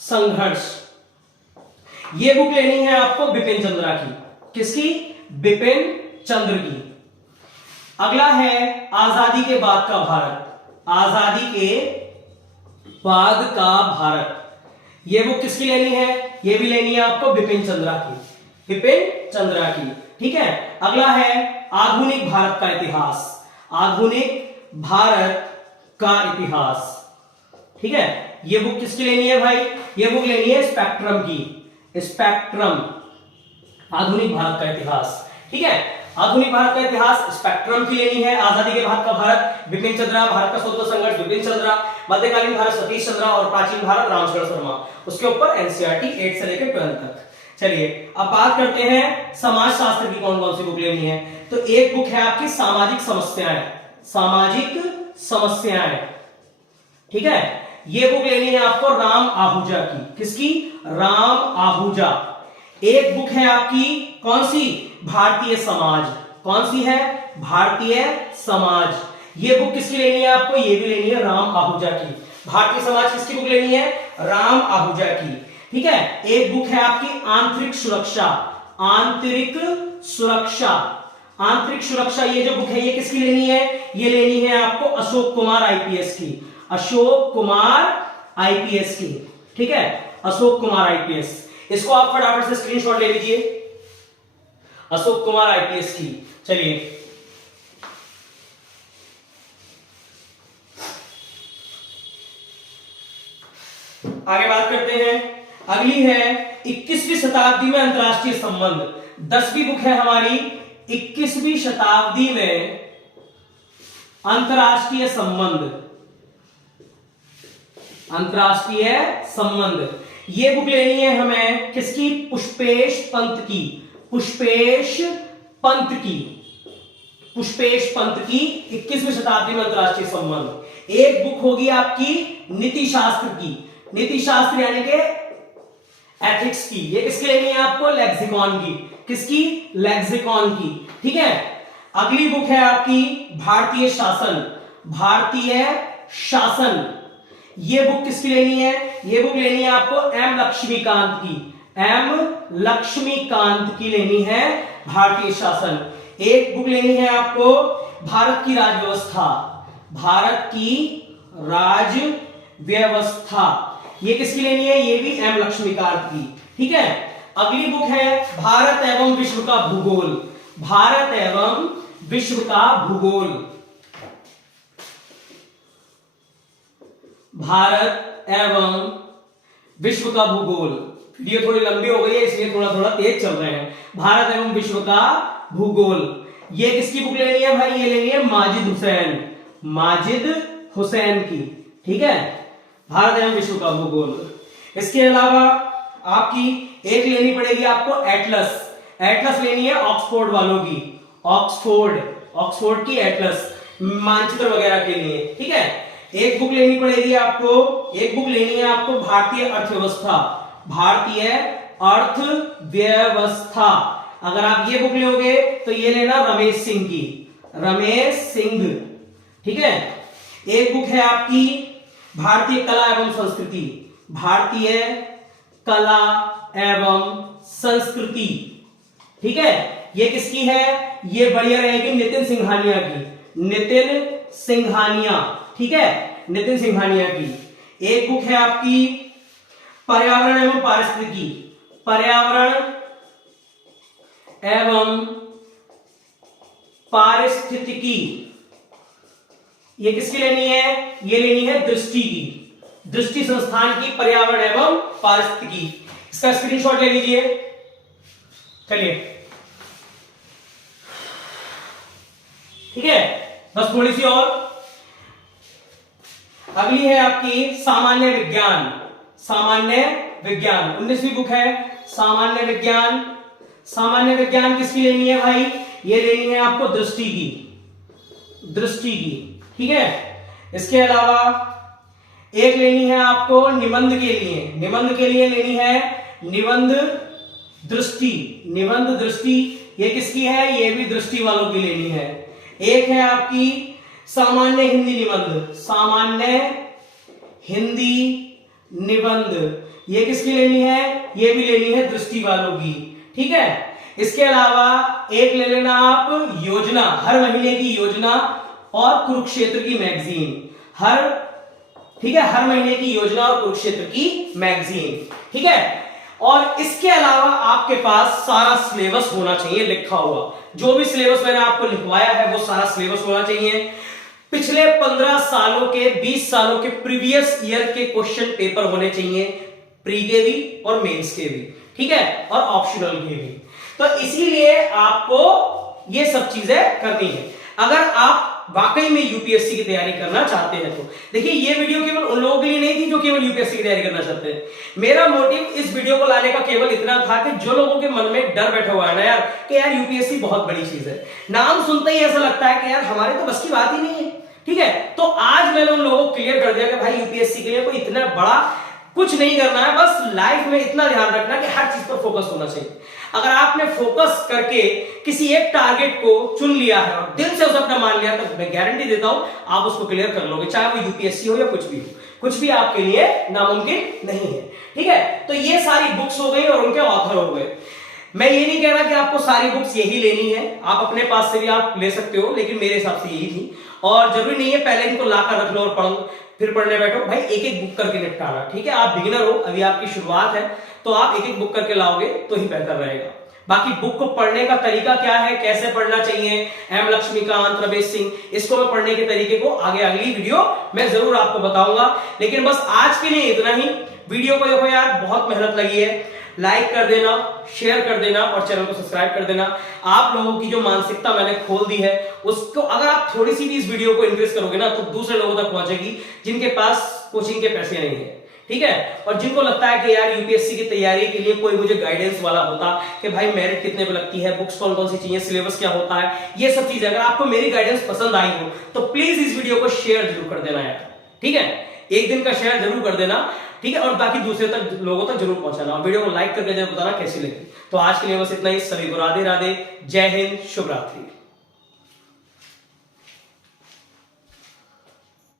संघर्ष, ये बुक लेनी है आपको बिपिन चंद्रा की। किसकी? बिपिन चंद्र की। अगला है आजादी के बाद का भारत, आजादी के बाद का भारत। ये बुक किसकी लेनी है? ये भी लेनी है आपको बिपिन चंद्रा की, बिपिन चंद्रा की। ठीक है, अगला है आधुनिक भारत का इतिहास, आधुनिक भारत का इतिहास। ठीक है, ये बुक किसकी लेनी है भाई? ये बुक लेनी है स्पेक्ट्रम की, स्पेक्ट्रम, आधुनिक भारत का इतिहास। ठीक है, आधुनिक भारत का इतिहास स्पेक्ट्रम की लेनी है। आजादी के बाद का भारत बिपिन चंद्रा, भारत का स्वतंत्रता संघर्ष बिपिन चंद्रा, मध्यकालीन भारत सतीश चंद्रा, और प्राचीन भारत रामशरण शर्मा। उसके ऊपर एनसीईआरटी 8 से लेकर 12 तक। चलिए अब बात करते हैं समाज शास्त्र की कौन कौन सी बुक लेनी है। तो एक बुक है आपकी सामाजिक समस्याएं, सामाजिक समस्याएं। ठीक है, ये बुक लेनी है आपको राम आहूजा की। किसकी? राम आहूजा। एक बुक है आपकी कौन सी? भारतीय समाज, कौन सी है? भारतीय समाज। ये बुक किसकी लेनी है आपको? ये भी लेनी है राम आहूजा की। भारतीय समाज किसकी बुक लेनी है? राम आहूजा की। ठीक है। एक बुक है आपकी आंतरिक सुरक्षा। आंतरिक सुरक्षा, आंतरिक सुरक्षा, ये जो बुक है ये किसकी लेनी है? ये लेनी है आपको अशोक कुमार आईपीएस की। अशोक कुमार आईपीएस की। ठीक है, अशोक कुमार आईपीएस। इसको आप फटाफट से स्क्रीनशॉट ले लीजिए, अशोक कुमार आईपीएस की। चलिए आगे बात करते हैं। अगली है 21वीं शताब्दी में अंतरराष्ट्रीय संबंध। 10वीं बुक है हमारी 21वीं शताब्दी में अंतरराष्ट्रीय संबंध। अंतरराष्ट्रीय संबंध, ये बुक लेनी है हमें किसकी? पुष्पेश पंत की। पुष्पेश पंत की। पुष्पेश पंत की 21वीं शताब्दी में अंतरराष्ट्रीय संबंध। एक बुक होगी आपकी नीति शास्त्र की। नीति शास्त्र यानी कि एथिक्स की। ये किसके लेनी है आपको? लेक्सिकॉन की। किसकी? लेक्सिकॉन की। ठीक है। अगली बुक है आपकी भारतीय शासन। भारतीय शासन, ये बुक किसकी लेनी है? ये बुक लेनी है आपको एम लक्ष्मीकांत की। एम लक्ष्मीकांत की लेनी है भारतीय शासन। एक बुक लेनी है आपको भारत की राजव्यवस्था। भारत की राज व्यवस्था, ये किसकी लेनी है? ये भी एम लक्ष्मीकांत की। ठीक है। अगली बुक है भारत एवं विश्व का भूगोल। भारत एवं विश्व का भूगोल। भारत एवं विश्व का भूगोल। वीडियो थोड़ी लंबी हो गई है इसलिए थोड़ा थोड़ा तेज चल रहे हैं। भारत एवं विश्व का भूगोल, ये किसकी बुक लेनी है भाई? ये लेनी है माजिद हुसैन। माजिद हुसैन की। ठीक है, भारत एवं विश्व का भूगोल। इसके अलावा आपकी एक लेनी पड़ेगी आपको एटलस। एटलस लेनी है ऑक्सफोर्ड वालों की। ऑक्सफोर्ड, ऑक्सफोर्ड की एटलस, मानचित्र वगैरह के लिए। ठीक है। एक बुक लेनी पड़ेगी आपको, एक बुक लेनी है आपको भारतीय अर्थव्यवस्था। भारतीय अर्थव्यवस्था, अगर आप ये बुक लोगे तो ये लेना रमेश सिंह की। रमेश सिंह। ठीक है। एक बुक है आपकी भारतीय कला एवं संस्कृति। भारतीय कला एवं संस्कृति। ठीक है, ये किसकी है? ये बढ़िया रहेगी नितिन सिंघानिया की। नितिन सिंघानिया। ठीक है, नितिन सिंघानिया की। एक बुक है आपकी पर्यावरण एवं पारिस्थितिकी। पर्यावरण एवं पारिस्थितिकी, ये किसकी लेनी है? ये लेनी है दृष्टि की। दृष्टि संस्थान की पर्यावरण एवं पारिस्थितिकी। इसका स्क्रीनशॉट ले लीजिए। चलिए, ठीक है, बस थोड़ी सी और। अगली है आपकी सामान्य विज्ञान। सामान्य विज्ञान 19वीं बुक है सामान्य विज्ञान। सामान्य विज्ञान किसकी लेनी है भाई? ये लेनी है आपको दृष्टि की। दृष्टि की। ठीक है। इसके अलावा एक लेनी है आपको निबंध के लिए। निबंध के लिए लेनी है निबंध दृष्टि। निबंध दृष्टि, ये किसकी है? ये भी दृष्टि वालों की लेनी है। एक है आपकी सामान्य हिंदी निबंध। सामान्य हिंदी निबंध, ये किसकी लेनी है? ये भी लेनी है दृष्टि वालों की। ठीक है। इसके अलावा एक ले लेना आप योजना, हर महीने की योजना और कुरुक्षेत्र की मैगजीन। ठीक है, हर महीने की योजना और कुरुक्षेत्र की मैगजीन। ठीक है। और इसके अलावा आपके पास सारा सिलेबस होना चाहिए लिखा हुआ। जो भी सिलेबस मैंने आपको लिखवाया है वो सारा सिलेबस होना चाहिए। पिछले 15 सालों के, 20 सालों के प्रीवियस ईयर के क्वेश्चन पेपर होने चाहिए, प्री के भी और मेंस के भी। ठीक है, और ऑप्शनल के भी। तो इसीलिए आपको ये सब चीजें करनी है अगर आप वाकई में यूपीएससी की तैयारी करना चाहते हैं। तो देखिए, ये वीडियो केवल उन लोगों के लिए नहीं थी जो केवल यूपीएससी की तैयारी करना चाहते हैं। मेरा मोटिव इस वीडियो को लाने का केवल इतना था कि जो लोगों के मन में डर बैठा हुआ है ना यार कि यार यूपीएससी बहुत बड़ी चीज है, नाम सुनते ही ऐसा लगता है कि यार हमारे तो बस की बात ही नहीं है। ठीक है, तो आज मैंने उन लोगों को क्लियर कर दिया कि भाई यूपीएससी के लिए कोई इतना बड़ा कुछ नहीं करना है, बस लाइफ में इतना ध्यान रखना कि हर चीज पर फोकस होना चाहिए। अगर आपने फोकस करके किसी एक टारगेट को चुन लिया है और दिल से उसे अपना मान लिया, तो मैं गारंटी देता हूं आप उसको क्लियर कर लोगे, चाहे वो यूपीएससी हो या कुछ भी हो। कुछ भी आपके लिए नामुमकिन नहीं है, ठीक है। तो ये सारी बुक्स हो गई और उनके ऑथर हो गए। मैं ये नहीं कह रहा कि आपको सारी बुक्स यही लेनी है, आप अपने पास से भी आप ले सकते हो, लेकिन मेरे हिसाब से यही थी। और जरूरी नहीं है पहले इनको लाकर रख लो और पढ़ो फिर पढ़ने बैठो, भाई एक एक बुक करके निपटाना, ठीक है। आप बिगिनर हो, अभी आपकी शुरुआत है, तो आप एक एक बुक करके लाओगे तो ही बेहतर रहेगा। बाकी बुक को पढ़ने का तरीका क्या है, कैसे पढ़ना चाहिए, एम लक्ष्मीकांत, रमेश सिंह, इसको मैं पढ़ने के तरीके को आगे अगली वीडियो मैं जरूर आपको बताऊंगा। लेकिन बस आज के लिए इतना ही। वीडियो को देखो यार, बहुत मेहनत लगी है, लाइक कर देना, शेयर कर देना और चैनल को सब्सक्राइब कर देना। आप लोगों की जो मानसिकता मैंने खोल दी है, उसको अगर आप थोड़ी सी भी इस वीडियो को इंक्रीज करोगे ना, तो दूसरे लोगों तक पहुंचेगी जिनके पास कोचिंग के पैसे नहीं है, ठीक है। और जिनको लगता है कि यार यूपीएससी की तैयारी के लिए कोई मुझे गाइडेंस वाला होता कि भाई मेरिट कितने पे लगती है, बुक्स कौन कौन सी चाहिए, सिलेबस क्या होता है, ये सब चीजें अगर आपको मेरी गाइडेंस पसंद आई हो तो प्लीज इस वीडियो को शेयर जरूर कर देना यार, ठीक है। एक दिन का शेयर जरूर कर देना, ठीक है। और बाकी दूसरे तक लोगों तक जरूर पहुंचाना और वीडियो को लाइक करके जरूर बताना कैसी लगी। तो आज के लिए बस इतना ही। सभी को राधे राधे, जय हिंद, शुभ रात्रि।